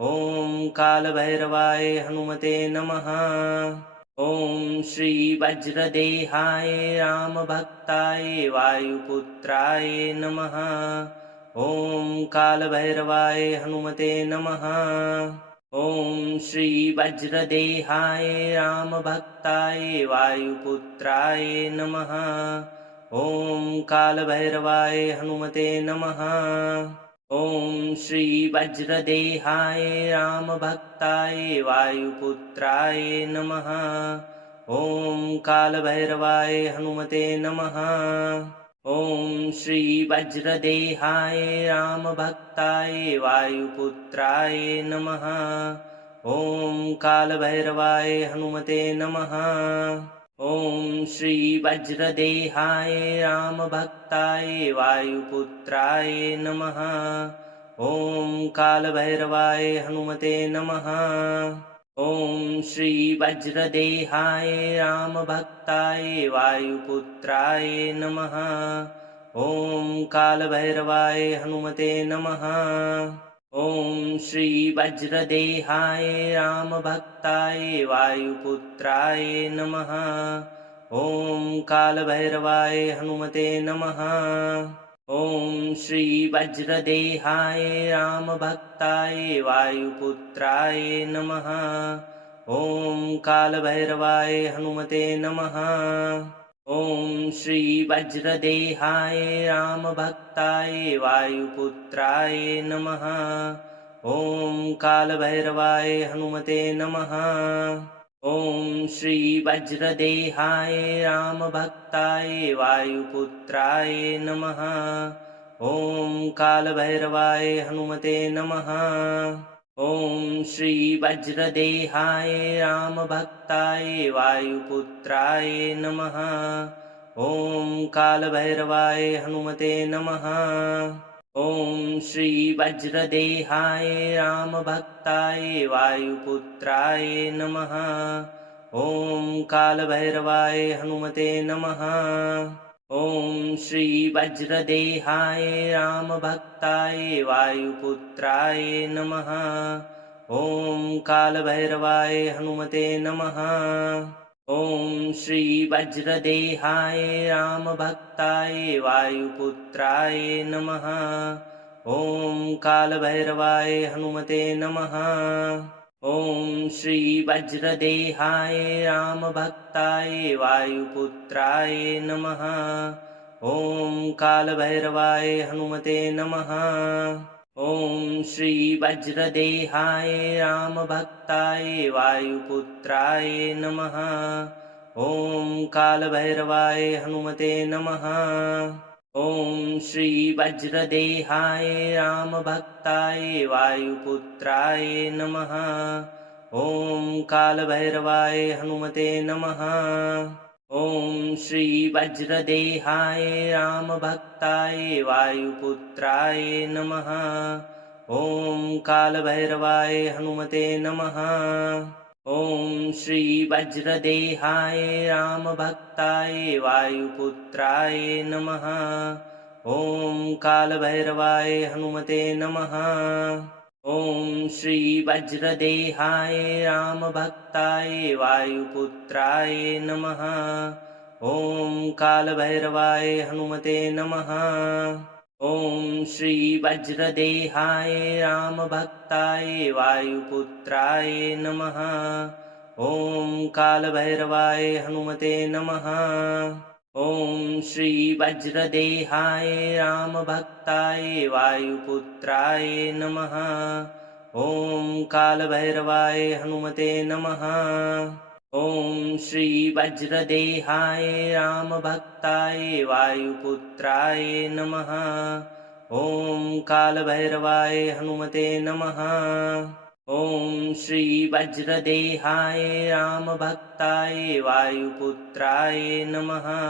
ॐ कालभैरवाय हनुमते नमः। ॐ श्री वज्रदेहाय रामभक्ताय वायुपुत्राय नमः। ॐ कालभैरवाय हनुमते नमः। ॐ श्री वज्रदेहाय रामभक्ताय वायुपुत्राय नमः। ॐ कालभैरवाय हनुमते नमः। ॐ श्री वज्रदेहाय रामभक्ताय वायुपुत्राय नमः। ॐ कालभैरवाय हनुमते नमः। ॐ श्री वज्रदेहाय रामभक्ताय वायुपुत्राय नमः। ॐ कालभैरवाय हनुमते नमः। ॐ श्री वज्रदेहाय रामभक्ताय वायुपुत्राय नमः। ॐ कालभैरवाय हनुमते नमः। ॐ श्री वज्रदेहाय रामभक्ताय वायुपुत्राय नमः। ॐ कालभैरवाय हनुमते नमः। ॐ श्री वज्रदेहाय रामभक्ताय वायुपुत्राय नमः। ॐ कालभैरवाय हनुमते नमः। ॐ श्री वज्रदेहाय रामभक्ताय वायुपुत्राय नमः। ॐ कालभैरवाय हनुमते नमः। ॐ श्री वज्रदेहाय रामभक्ताय वायुपुत्राय नमः। ॐ कालभैरवाय हनुमते नमः। ॐ श्री वज्रदेहाय रामभक्ताय वायुपुत्राय नमः। ॐ कालभैरवाय हनुमते नमः। ॐ श्री वज्रदेहाय रामभक्ताय वायुपुत्राय नमः। ॐ कालभैरवाय हनुमते नमः। ॐ श्री वज्रदेहाय रामभक्ताय वायुपुत्राय नमः। ॐ कालभैरवाय हनुमते नमः। ॐ श्री वज्रदेहाय रामभक्ताय वायुपुत्राय नमः। ॐ कालभैरवाय हनुमते नमः। ॐ श्री वज्रदेहाय रामभक्ताय वायुपुत्राय नमः। ॐ कालभैरवाय हनुमते नमः। ॐ श्री वज्रदेहाय रामभक्ताय वायुपुत्राय नमः। ॐ कालभैरवाय हनुमते नमः। ॐ श्री वज्रदेहाय रामभक्ताय वायुपुत्राय नमः। ॐ कालभैरवाय हनुमते नमः। ॐ श्री वज्रदेहाय रामभक्ताय वायुपुत्राय नमः। ॐ कालभैरवाय हनुमते नमः। ॐ श्री वज्रदेहाय रामभक्ताय वायुपुत्राय नमः। ॐ कालभैरवाय हनुमते नमः। ॐ श्री वज्रदेहाय रामभक्ताय वायुपुत्राय नमः। ॐ कालभैरवाय हनुमते नमः। ॐ श्री वज्रदेहाय रामभक्ताय वायुपुत्राय नमः। ॐ कालभैरवाय हनुमते नमः। ॐ श्री वज्रदेहाय रामभक्ताय वायुपुत्राय नमः। ॐ कालभैरवाय हनुमते नमः। ॐ श्री वज्रदेहाय रामभक्ताय वायुपुत्राय नमः। ॐ कालभैरवाय हनुमते नमः। ॐ श्री वज्रदेहाय रामभक्ताय वायुपुत्राय नमः। ॐ कालभैरवाय हनुमते नमः। ॐ श्री वज्रदेहाय रामभक्ताय वायुपुत्राय नमः।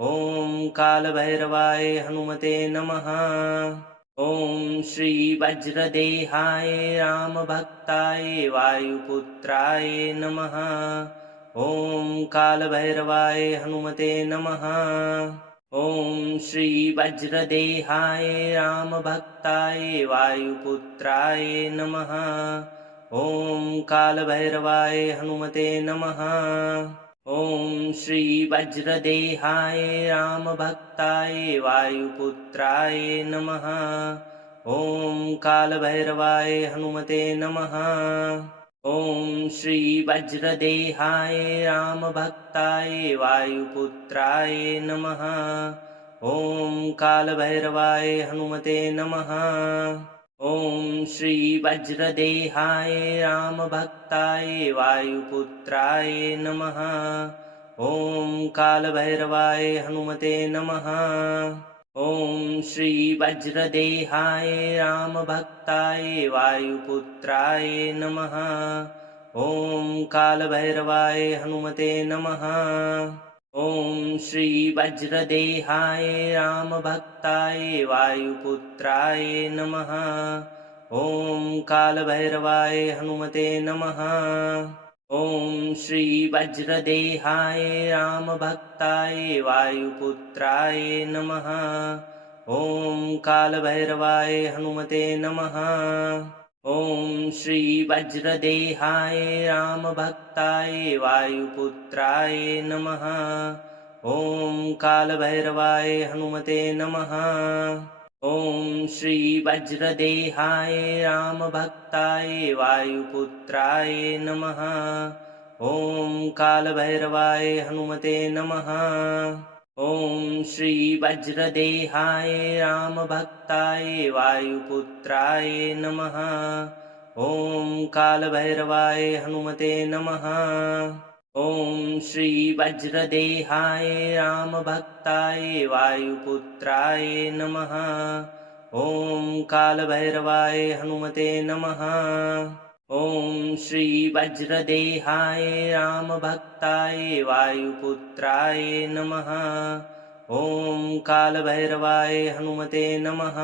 ॐ कालभैरवाय हनुमते नमः। ॐ श्री वज्रदेहाय रामभक्ताय वायुपुत्राय नमः। ॐ कालभैरवाय हनुमते नमः। ॐ श्री वज्रदेहाय रामभक्ताय वायुपुत्राय नमः। ॐ कालभैरवाय हनुमते नमः। ॐ श्री वज्रदेहाय रामभक्ताय वायुपुत्राय नमः। ॐ कालभैरवाय हनुमते नमः। ॐ श्री वज्रदेहाय रामभक्ताय वायुपुत्राय नमः। ॐ कालभैरवाय हनुमते नमः। ॐ श्री वज्रदेहाय रामभक्ताय वायुपुत्राय नमः। ॐ कालभैरवाय हनुमते नमः। ॐ श्री वज्रदेहाय रामभक्ताय वायुपुत्राय नमः। ॐ कालभैरवाय हनुमते नमः। ॐ श्री वज्रदेहाय रामभक्ताय वायुपुत्राय नमः। ॐ कालभैरवाय हनुमते नमः। ॐ श्री वज्रदेहाय रामभक्ताय वायुपुत्राय नमः। ॐ कालभैरवाय हनुमते नमः। ॐ श्री वज्रदेहाय रामभक्ताय वायुपुत्राय नमः। ॐ कालभैरवाय हनुमते नमः। ॐ श्री वज्रदेहाय रामभक्ताय वायुपुत्राय नमः। ॐ कालभैरवाय हनुमते नमः। ॐ श्री वज्रदेहाय रामभक्ताय वायुपुत्राय नमः। ॐ कालभैरवाय हनुमते नमः। ॐ श्री वज्रदेहाय रामभक्ताय वायुपुत्राय नमः। ॐ कालभैरवाय हनुमते नमः। ॐ श्री वज्रदेहाय रामभक्ताय वायुपुत्राय नमः। ॐ कालभैरवाय हनुमते नमः।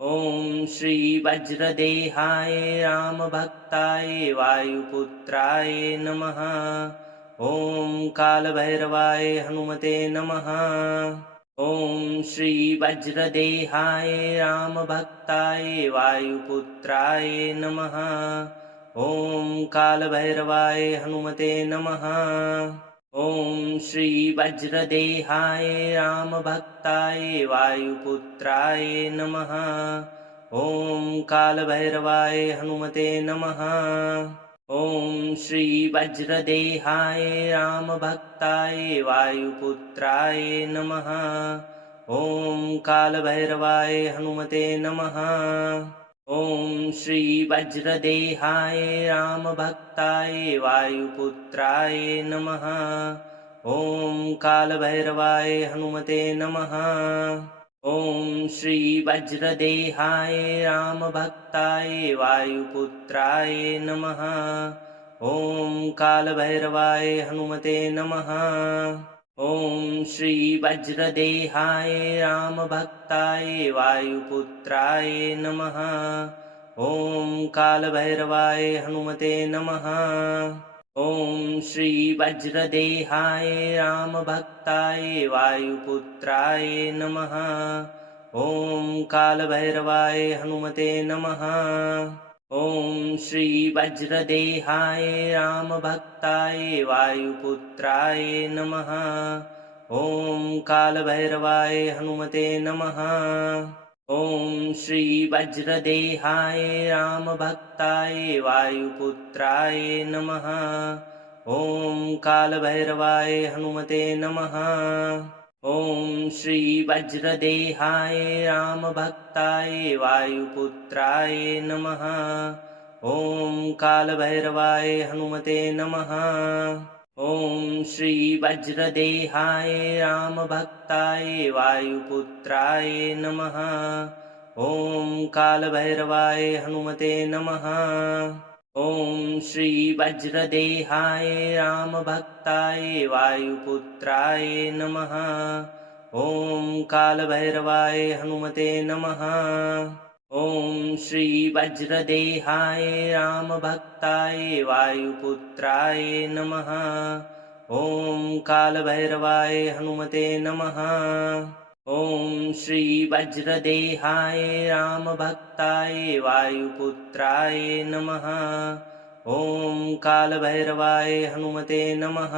ॐ श्री वज्रदेहाय रामभक्ताय वायुपुत्राय नमः। ॐ कालभैरवाय हनुमते नमः। ॐ श्री वज्रदेहाय रामभक्ताय वायुपुत्राय नमः। ॐ कालभैरवाय हनुमते नमः। ॐ श्री वज्रदेहाय रामभक्ताय वायुपुत्राय नमः। ॐ कालभैरवाय हनुमते नमः। ॐ श्री वज्रदेहाय रामभक्ताय वायुपुत्राय नमः। ॐ कालभैरवाय हनुमते नमः। ॐ श्री वज्रदेहाय रामभक्ताय वायुपुत्राय नमः। ॐ कालभैरवाय हनुमते नमः। ॐ श्री वज्रदेहाय रामभक्ताय वायुपुत्राय नमः। ॐ कालभैरवाय हनुमते नमः। ॐ श्री वज्रदेहाय रामभक्ताय वायुपुत्राय नमः। ॐ कालभैरवाय हनुमते नमः। ॐ श्री वज्रदेहाय रामभक्ताय वायुपुत्राय नमः। ॐ कालभैरवाय हनुमते नमः। ॐ श्री वज्रदेहाय रामभक्ताय वायुपुत्राय नमः। ॐ कालभैरवाय हनुमते नमः। ॐ श्री वज्रदेहाय रामभक्ताय वायुपुत्राय नमः। ॐ कालभैरवाय हनुमते नमः। ॐ श्री वज्रदेहाय रामभक्ताय वायुपुत्राय नमः। ॐ कालभैरवाय हनुमते नमः। ॐ श्री वज्रदेहाय रामभक्ताय वायुपुत्राय नमः। ॐ कालभैरवाय हनुमते नमः। ॐ श्री वज्रदेहाय रामभक्ताय वायुपुत्राय नमः। ॐ कालभैरवाय हनुमते नमः। ॐ श्री वज्रदेहाय रामभक्ताय वायुपुत्राय नमः। ॐ कालभैरवाय हनुमते नमः। ॐ श्री वज्रदेहाय रामभक्ताय वायुपुत्राय नमः। ॐ कालभैरवाय हनुमते नमः।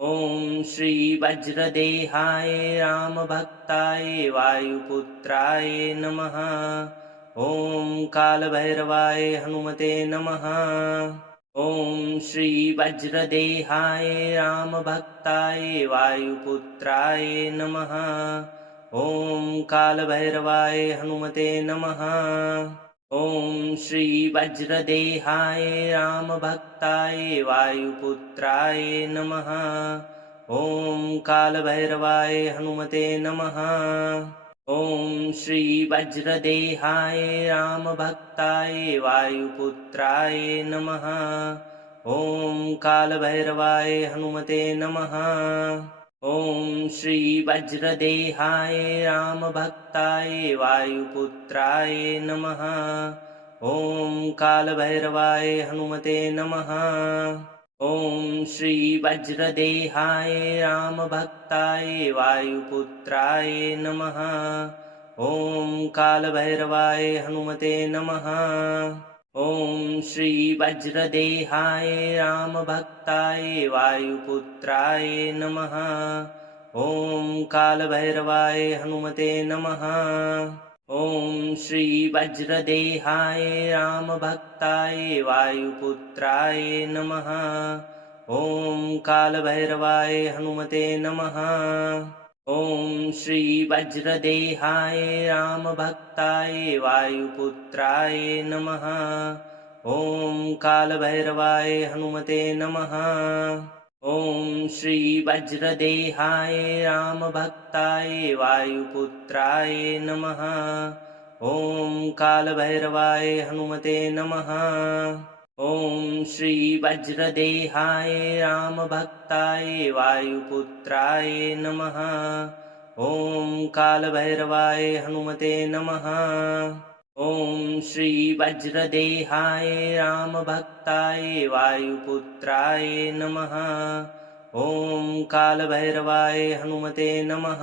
ॐ श्री वज्रदेहाय रामभक्ताय वायुपुत्राय नमः। ॐ कालभैरवाय हनुमते नमः। ॐ श्री वज्रदेहाय रामभक्ताय वायुपुत्राय नमः। ॐ कालभैरवाय हनुमते नमः। ॐ श्री वज्रदेहाय रामभक्ताय वायुपुत्राय नमः। ॐ कालभैरवाय हनुमते नमः। ॐ श्री वज्रदेहाय रामभक्ताय वायुपुत्राय नमः। ॐ कालभैरवाय हनुमते नमः। ॐ श्री वज्रदेहाय रामभक्ताय वायुपुत्राय नमः। ॐ कालभैरवाय हनुमते नमः। ॐ श्री वज्रदेहाय रामभक्ताय वायुपुत्राय नमः। ॐ कालभैरवाय हनुमते नमः। ॐ श्री वज्रदेहाय रामभक्ताय वायुपुत्राय नमः। ॐ कालभैरवाय हनुमते नमः। ॐ श्री वज्रदेहाय रामभक्ताय वायुपुत्राय नमः। ॐ कालभैरवाय हनुमते नमः। ॐ श्री वज्रदेहाय रामभक्ताय वायुपुत्राय नमः। ॐ कालभैरवाय हनुमते नमः। ॐ श्री वज्रदेहाय रामभक्ताय वायुपुत्राय नमः। ॐ कालभैरवाय हनुमते नमः। ॐ श्री वज्रदेहाय रामभक्ताय वायुपुत्राय नमः। ॐ कालभैरवाय हनुमते नमः। ॐ श्री वज्रदेहाय रामभक्ताय वायुपुत्राय नमः। ॐ कालभैरवाय हनुमते नमः।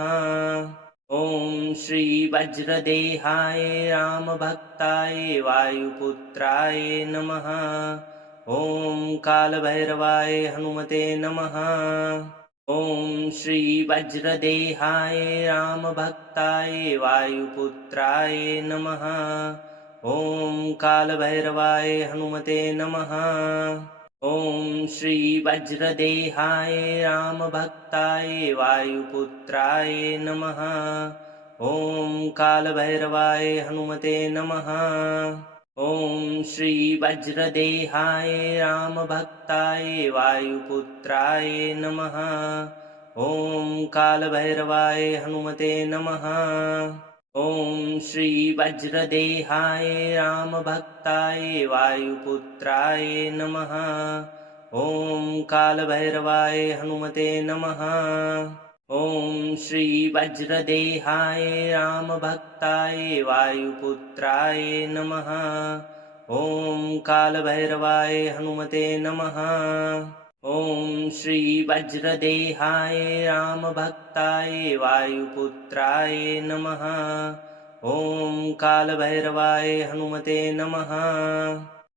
ॐ श्री वज्रदेहाय रामभक्ताय वायुपुत्राय नमः। ॐ कालभैरवाय हनुमते नमः। ॐ श्री वज्रदेहाय रामभक्ताय वायुपुत्राय नमः। ॐ कालभैरवाय हनुमते नमः। ॐ श्री वज्रदेहाय रामभक्ताय वायुपुत्राय नमः। ॐ कालभैरवाय हनुमते नमः। ॐ श्री वज्रदेहाय रामभक्ताय वायुपुत्राय नमः। ॐ कालभैरवाय हनुमते नमः। ॐ श्री वज्रदेहाय रामभक्ताय वायुपुत्राय नमः। ॐ कालभैरवाय हनुमते नमः। ॐ श्री वज्रदेहाय रामभक्ताय वायुपुत्राय नमः। ॐ कालभैरवाय हनुमते नमः। ॐ श्री वज्रदेहाय रामभक्ताय वायुपुत्राय नमः। ॐ कालभैरवाय हनुमते नमः।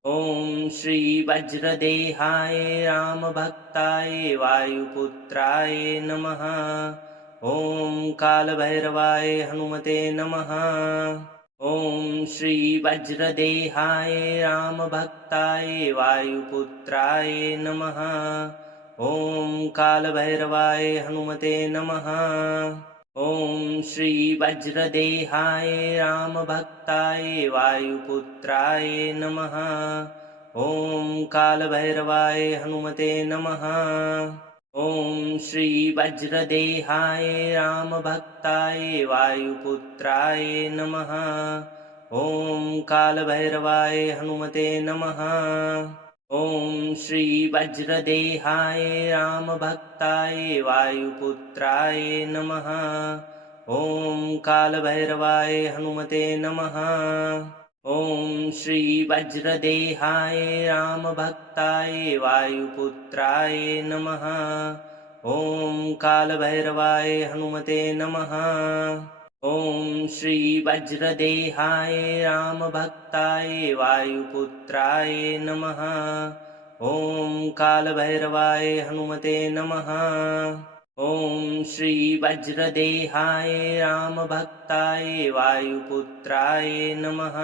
ॐ श्री वज्रदेहाय रामभक्ताय वायुपुत्राय नमः। ॐ कालभैरवाय हनुमते नमः। ॐ श्री वज्रदेहाय रामभक्ताय वायुपुत्राय नमः। ॐ कालभैरवाय हनुमते नमः। ॐ श्री वज्रदेहाय रामभक्ताय वायुपुत्राय नमः। ॐ कालभैरवाय हनुमते नमः। ॐ श्री वज्रदेहाय रामभक्ताय वायुपुत्राय नमः। ॐ कालभैरवाय हनुमते नमः। ॐ श्री वज्रदेहाय रामभक्ताय वायुपुत्राय नमः। ॐ कालभैरवाय हनुमते नमः। ॐ श्री वज्रदेहाय रामभक्ताय वायुपुत्राय नमः। ॐ कालभैरवाय हनुमते नमः। ॐ श्री वज्रदेहाय रामभक्ताय वायुपुत्राय नमः। ॐ कालभैरवाय हनुमते नमः। ॐ श्री वज्रदेहाय रामभक्ताय वायुपुत्राय नमः।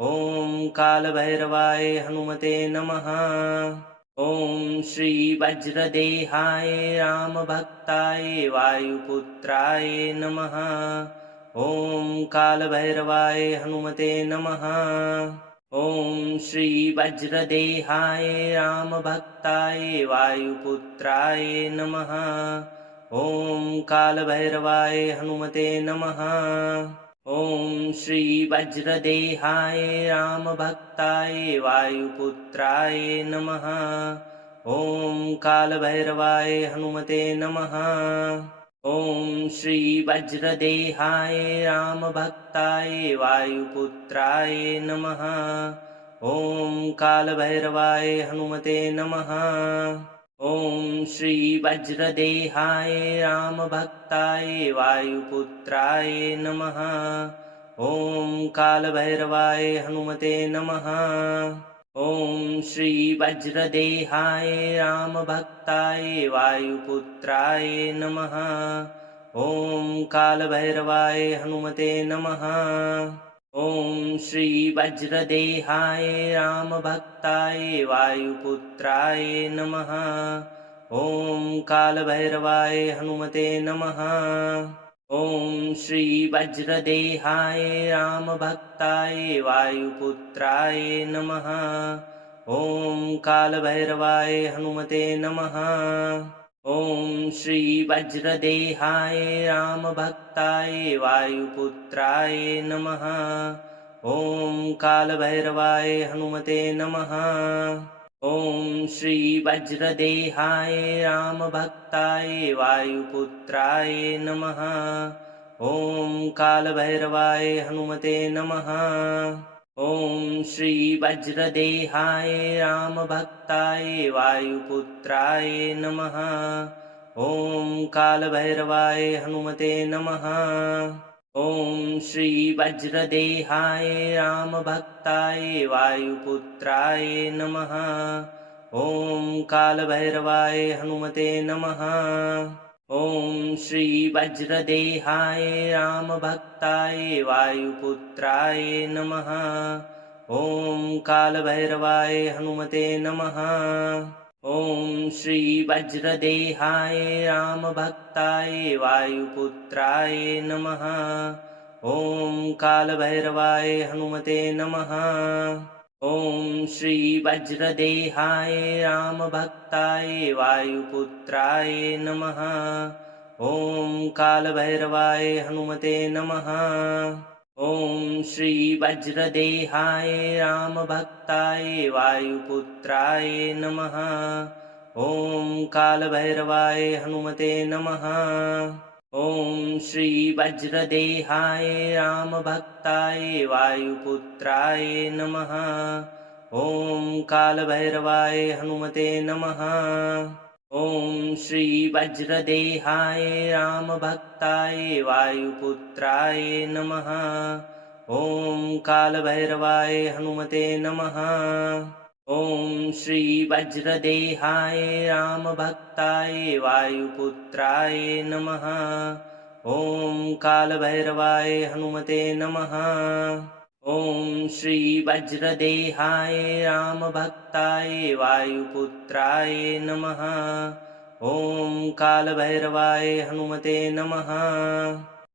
ॐ कालभैरवाय हनुमते नमः। ॐ श्री वज्रदेहाय रामभक्ताय वायुपुत्राय नमः। ॐ कालभैरवाय हनुमते नमः। ॐ श्री वज्रदेहाय रामभक्ताय वायुपुत्राय नमः। ॐ कालभैरवाय हनुमते नमः। ॐ श्री वज्रदेहाय रामभक्ताय वायुपुत्राय नमः। ॐ कालभैरवाय हनुमते नमः। ॐ श्री वज्रदेहाय रामभक्ताय वायुपुत्राय नमः। ॐ कालभैरवाय हनुमते नमः। ॐ श्री वज्रदेहाय रामभक्ताय वायुपुत्राय नमः। ॐ कालभैरवाय हनुमते नमः। ॐ श्री वज्रदेहाय रामभक्ताय वायुपुत्राय नमः। ॐ कालभैरवाय हनुमते नमः। ॐ श्री वज्रदेहाय रामभक्ताय वायुपुत्राय नमः। ॐ कालभैरवाय हनुमते नमः। ॐ श्री वज्रदेहाय रामभक्ताय वायुपुत्राय नमः। ॐ कालभैरवाय हनुमते नमः। ॐ श्री वज्रदेहाय रामभक्ताय वायुपुत्राय नमः। ॐ कालभैरवाय हनुमते नमः। ॐ श्री वज्रदेहाय रामभक्ताय वायुपुत्राय नमः। ॐ कालभैरवाय हनुमते नमः। ॐ श्री वज्रदेहाय रामभक्ताय वायुपुत्राय नमः। ॐ कालभैरवाय हनुमते नमः। ॐ श्री वज्रदेहाय रामभक्ताय वायुपुत्राय नमः। ॐ कालभैरवाय हनुमते नमः। ॐ श्री वज्रदेहाय रामभक्ताय वायुपुत्राय नमः। ॐ कालभैरवाय हनुमते नमः। ॐ श्री वज्रदेहाय रामभक्ताय वायुपुत्राय नमः। ॐ कालभैरवाय हनुमते नमः। ॐ श्री वज्रदेहाय रामभक्ताय वायुपुत्राय नमः। ॐ कालभैरवाय हनुमते नमः। ॐ श्री वज्रदेहाय रामभक्ताय वायुपुत्राय नमः। ॐ कालभैरवाय हनुमते नमः। ॐ श्री वज्रदेहाय रामभक्ताय वायुपुत्राय नमः। ॐ कालभैरवाय हनुमते नमः। ॐ श्री वज्रदेहाय रामभक्ताय वायुपुत्राय नमः। ॐ कालभैरवाय हनुमते नमः। ॐ श्री वज्रदेहाय रामभक्ताय वायुपुत्राय नमः। ॐ कालभैरवाय हनुमते नमः। ॐ श्री वज्रदेहाय रामभक्ताय वायुपुत्राय नमः। ॐ कालभैरवाय हनुमते नमः।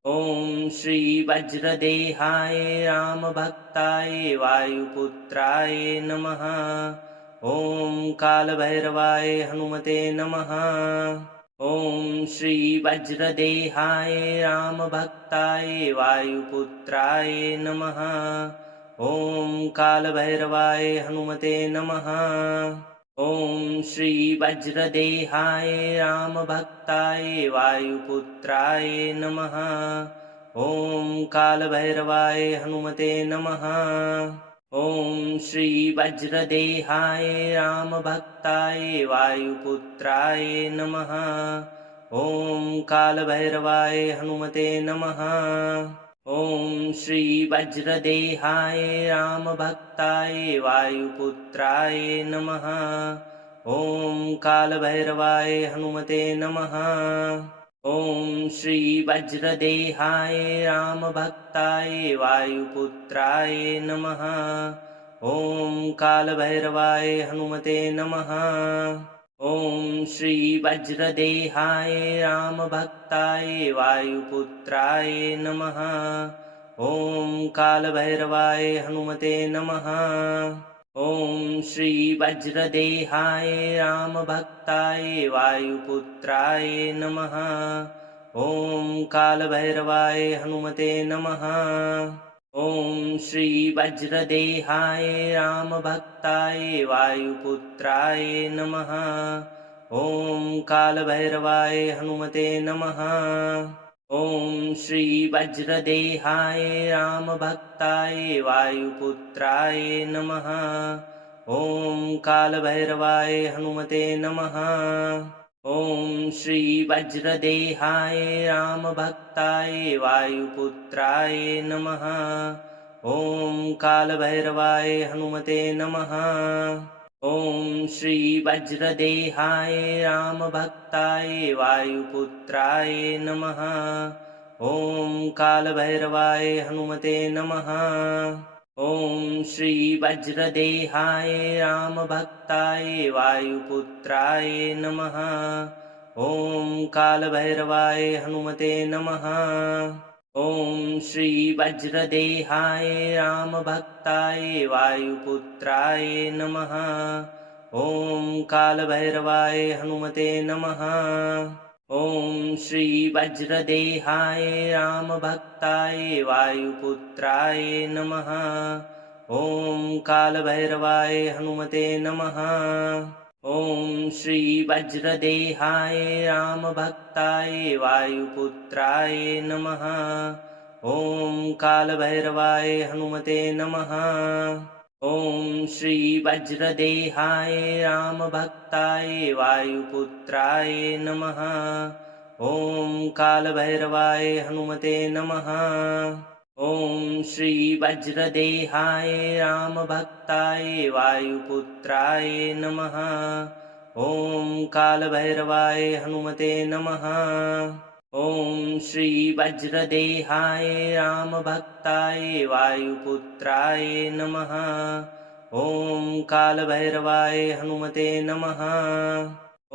ॐ श्री वज्रदेहाय रामभक्ताय वायुपुत्राय नमः। ॐ कालभैरवाय हनुमते नमः। ॐ श्री वज्रदेहाय रामभक्ताय वायुपुत्राय नमः। ॐ कालभैरवाय हनुमते नमः। ॐ श्री वज्रदेहाय रामभक्ताय वायुपुत्राय नमः। ॐ कालभैरवाय हनुमते नमः। ॐ श्री वज्रदेहाय रामभक्ताय वायुपुत्राय नमः। ॐ कालभैरवाय हनुमते नमः। ॐ श्री वज्रदेहाय रामभक्ताय वायुपुत्राय नमः। ॐ कालभैरवाय हनुमते नमः। ॐ श्री वज्रदेहाय रामभक्ताय वायुपुत्राय नमः। ॐ कालभैरवाय हनुमते नमः। ॐ श्री वज्रदेहाय रामभक्ताय वायुपुत्राय नमः। ॐ कालभैरवाय हनुमते नमः। ॐ श्री वज्रदेहाय रामभक्ताय वायुपुत्राय नमः। ॐ कालभैरवाय हनुमते नमः। ॐ श्री वज्रदेहाय रामभक्ताय वायुपुत्राय नमः। ॐ कालभैरवाय हनुमते नमः। ॐ श्री वज्रदेहाय रामभक्ताय वायुपुत्राय नमः। ॐ कालभैरवाय हनुमते नमः। ॐ श्री वज्रदेहाय रामभक्ताय वायुपुत्राय नमः। ॐ कालभैरवाय हनुमते नमः। ॐ श्री वज्रदेहाय रामभक्ताय वायुपुत्राय नमः। ॐ कालभैरवाय हनुमते नमः। ॐ श्री वज्रदेहाय रामभक्ताय वायुपुत्राय नमः। ॐ कालभैरवाय हनुमते नमः। ॐ श्री वज्रदेहाय रामभक्ताय वायुपुत्राय नमः। ॐ कालभैरवाय हनुमते नमः। ॐ श्री वज्रदेहाय रामभक्ताय वायुपुत्राय नमः। ॐ कालभैरवाय हनुमते नमः। ॐ श्री वज्रदेहाय रामभक्ताय वायुपुत्राय नमः। ॐ कालभैरवाय हनुमते नमः। ॐ श्री वज्रदेहाय रामभक्ताय वायुपुत्राय नमः। ॐ कालभैरवाय हनुमते नमः। ॐ श्री वज्रदेहाय रामभक्ताय वायुपुत्राय नमः। ॐ कालभैरवाय हनुमते नमः। ॐ श्री वज्रदेहाय रामभक्ताय वायुपुत्राय नमः। ॐ कालभैरवाय हनुमते नमः।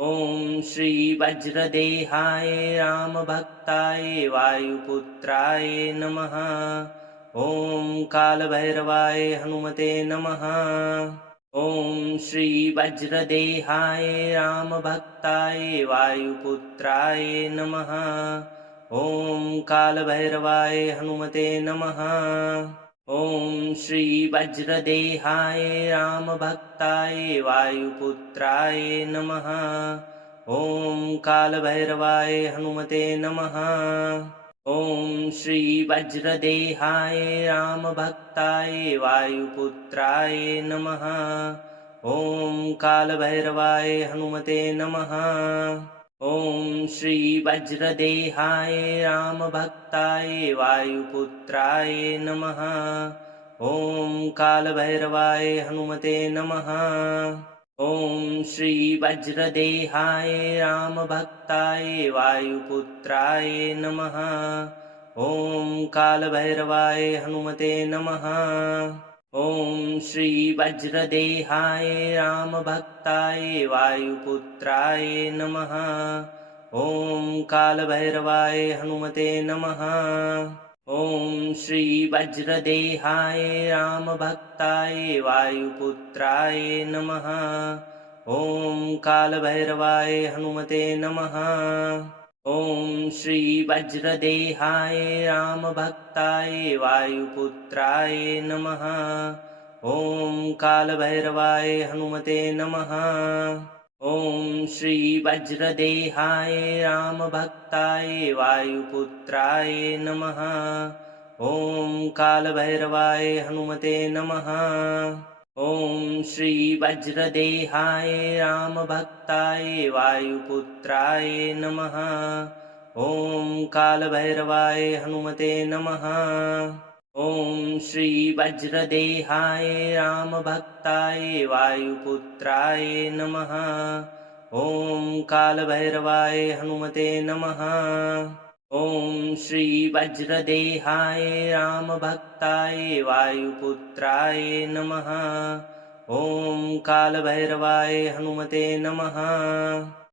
ॐ श्री वज्रदेहाय रामभक्ताय वायुपुत्राय नमः। ॐ कालभैरवाय हनुमते नमः। ॐ श्री वज्रदेहाय रामभक्ताय वायुपुत्राय नमः। ॐ कालभैरवाय हनुमते नमः। ॐ श्री वज्रदेहाय रामभक्ताय वायुपुत्राय नमः। ॐ कालभैरवाय हनुमते नमः। ॐ श्री वज्रदेहाय रामभक्ताय वायुपुत्राय नमः। ॐ कालभैरवाय हनुमते नमः। ॐ श्री वज्रदेहाय रामभक्ताय वायुपुत्राय नमः। ॐ कालभैरवाय हनुमते नमः। ॐ श्री वज्रदेहाय रामभक्ताय वायुपुत्राय नमः। ॐ कालभैरवाय हनुमते नमः। ॐ श्री वज्रदेहाय रामभक्ताय वायुपुत्राय नमः। ॐ कालभैरवाय हनुमते नमः। ॐ श्री वज्रदेहाय रामभक्ताय वायुपुत्राय नमः। ॐ कालभैरवाय हनुमते नमः। ॐ श्री वज्रदेहाय रामभक्ताय वायुपुत्राय नमः। ॐ कालभैरवाय हनुमते नमः। ॐ श्री वज्रदेहाय रामभक्ताय वायुपुत्राय नमः। ॐ कालभैरवाय हनुमते नमः। ॐ श्री वज्रदेहाय रामभक्ताय वायुपुत्राय नमः। ॐ कालभैरवाय हनुमते नमः। ॐ श्री वज्रदेहाय रामभक्ताय वायुपुत्राय नमः। ॐ कालभैरवाय हनुमते नमः। ॐ श्री वज्रदेहाय रामभक्ताय वायुपुत्राय नमः। ॐ कालभैरवाय हनुमते नमः।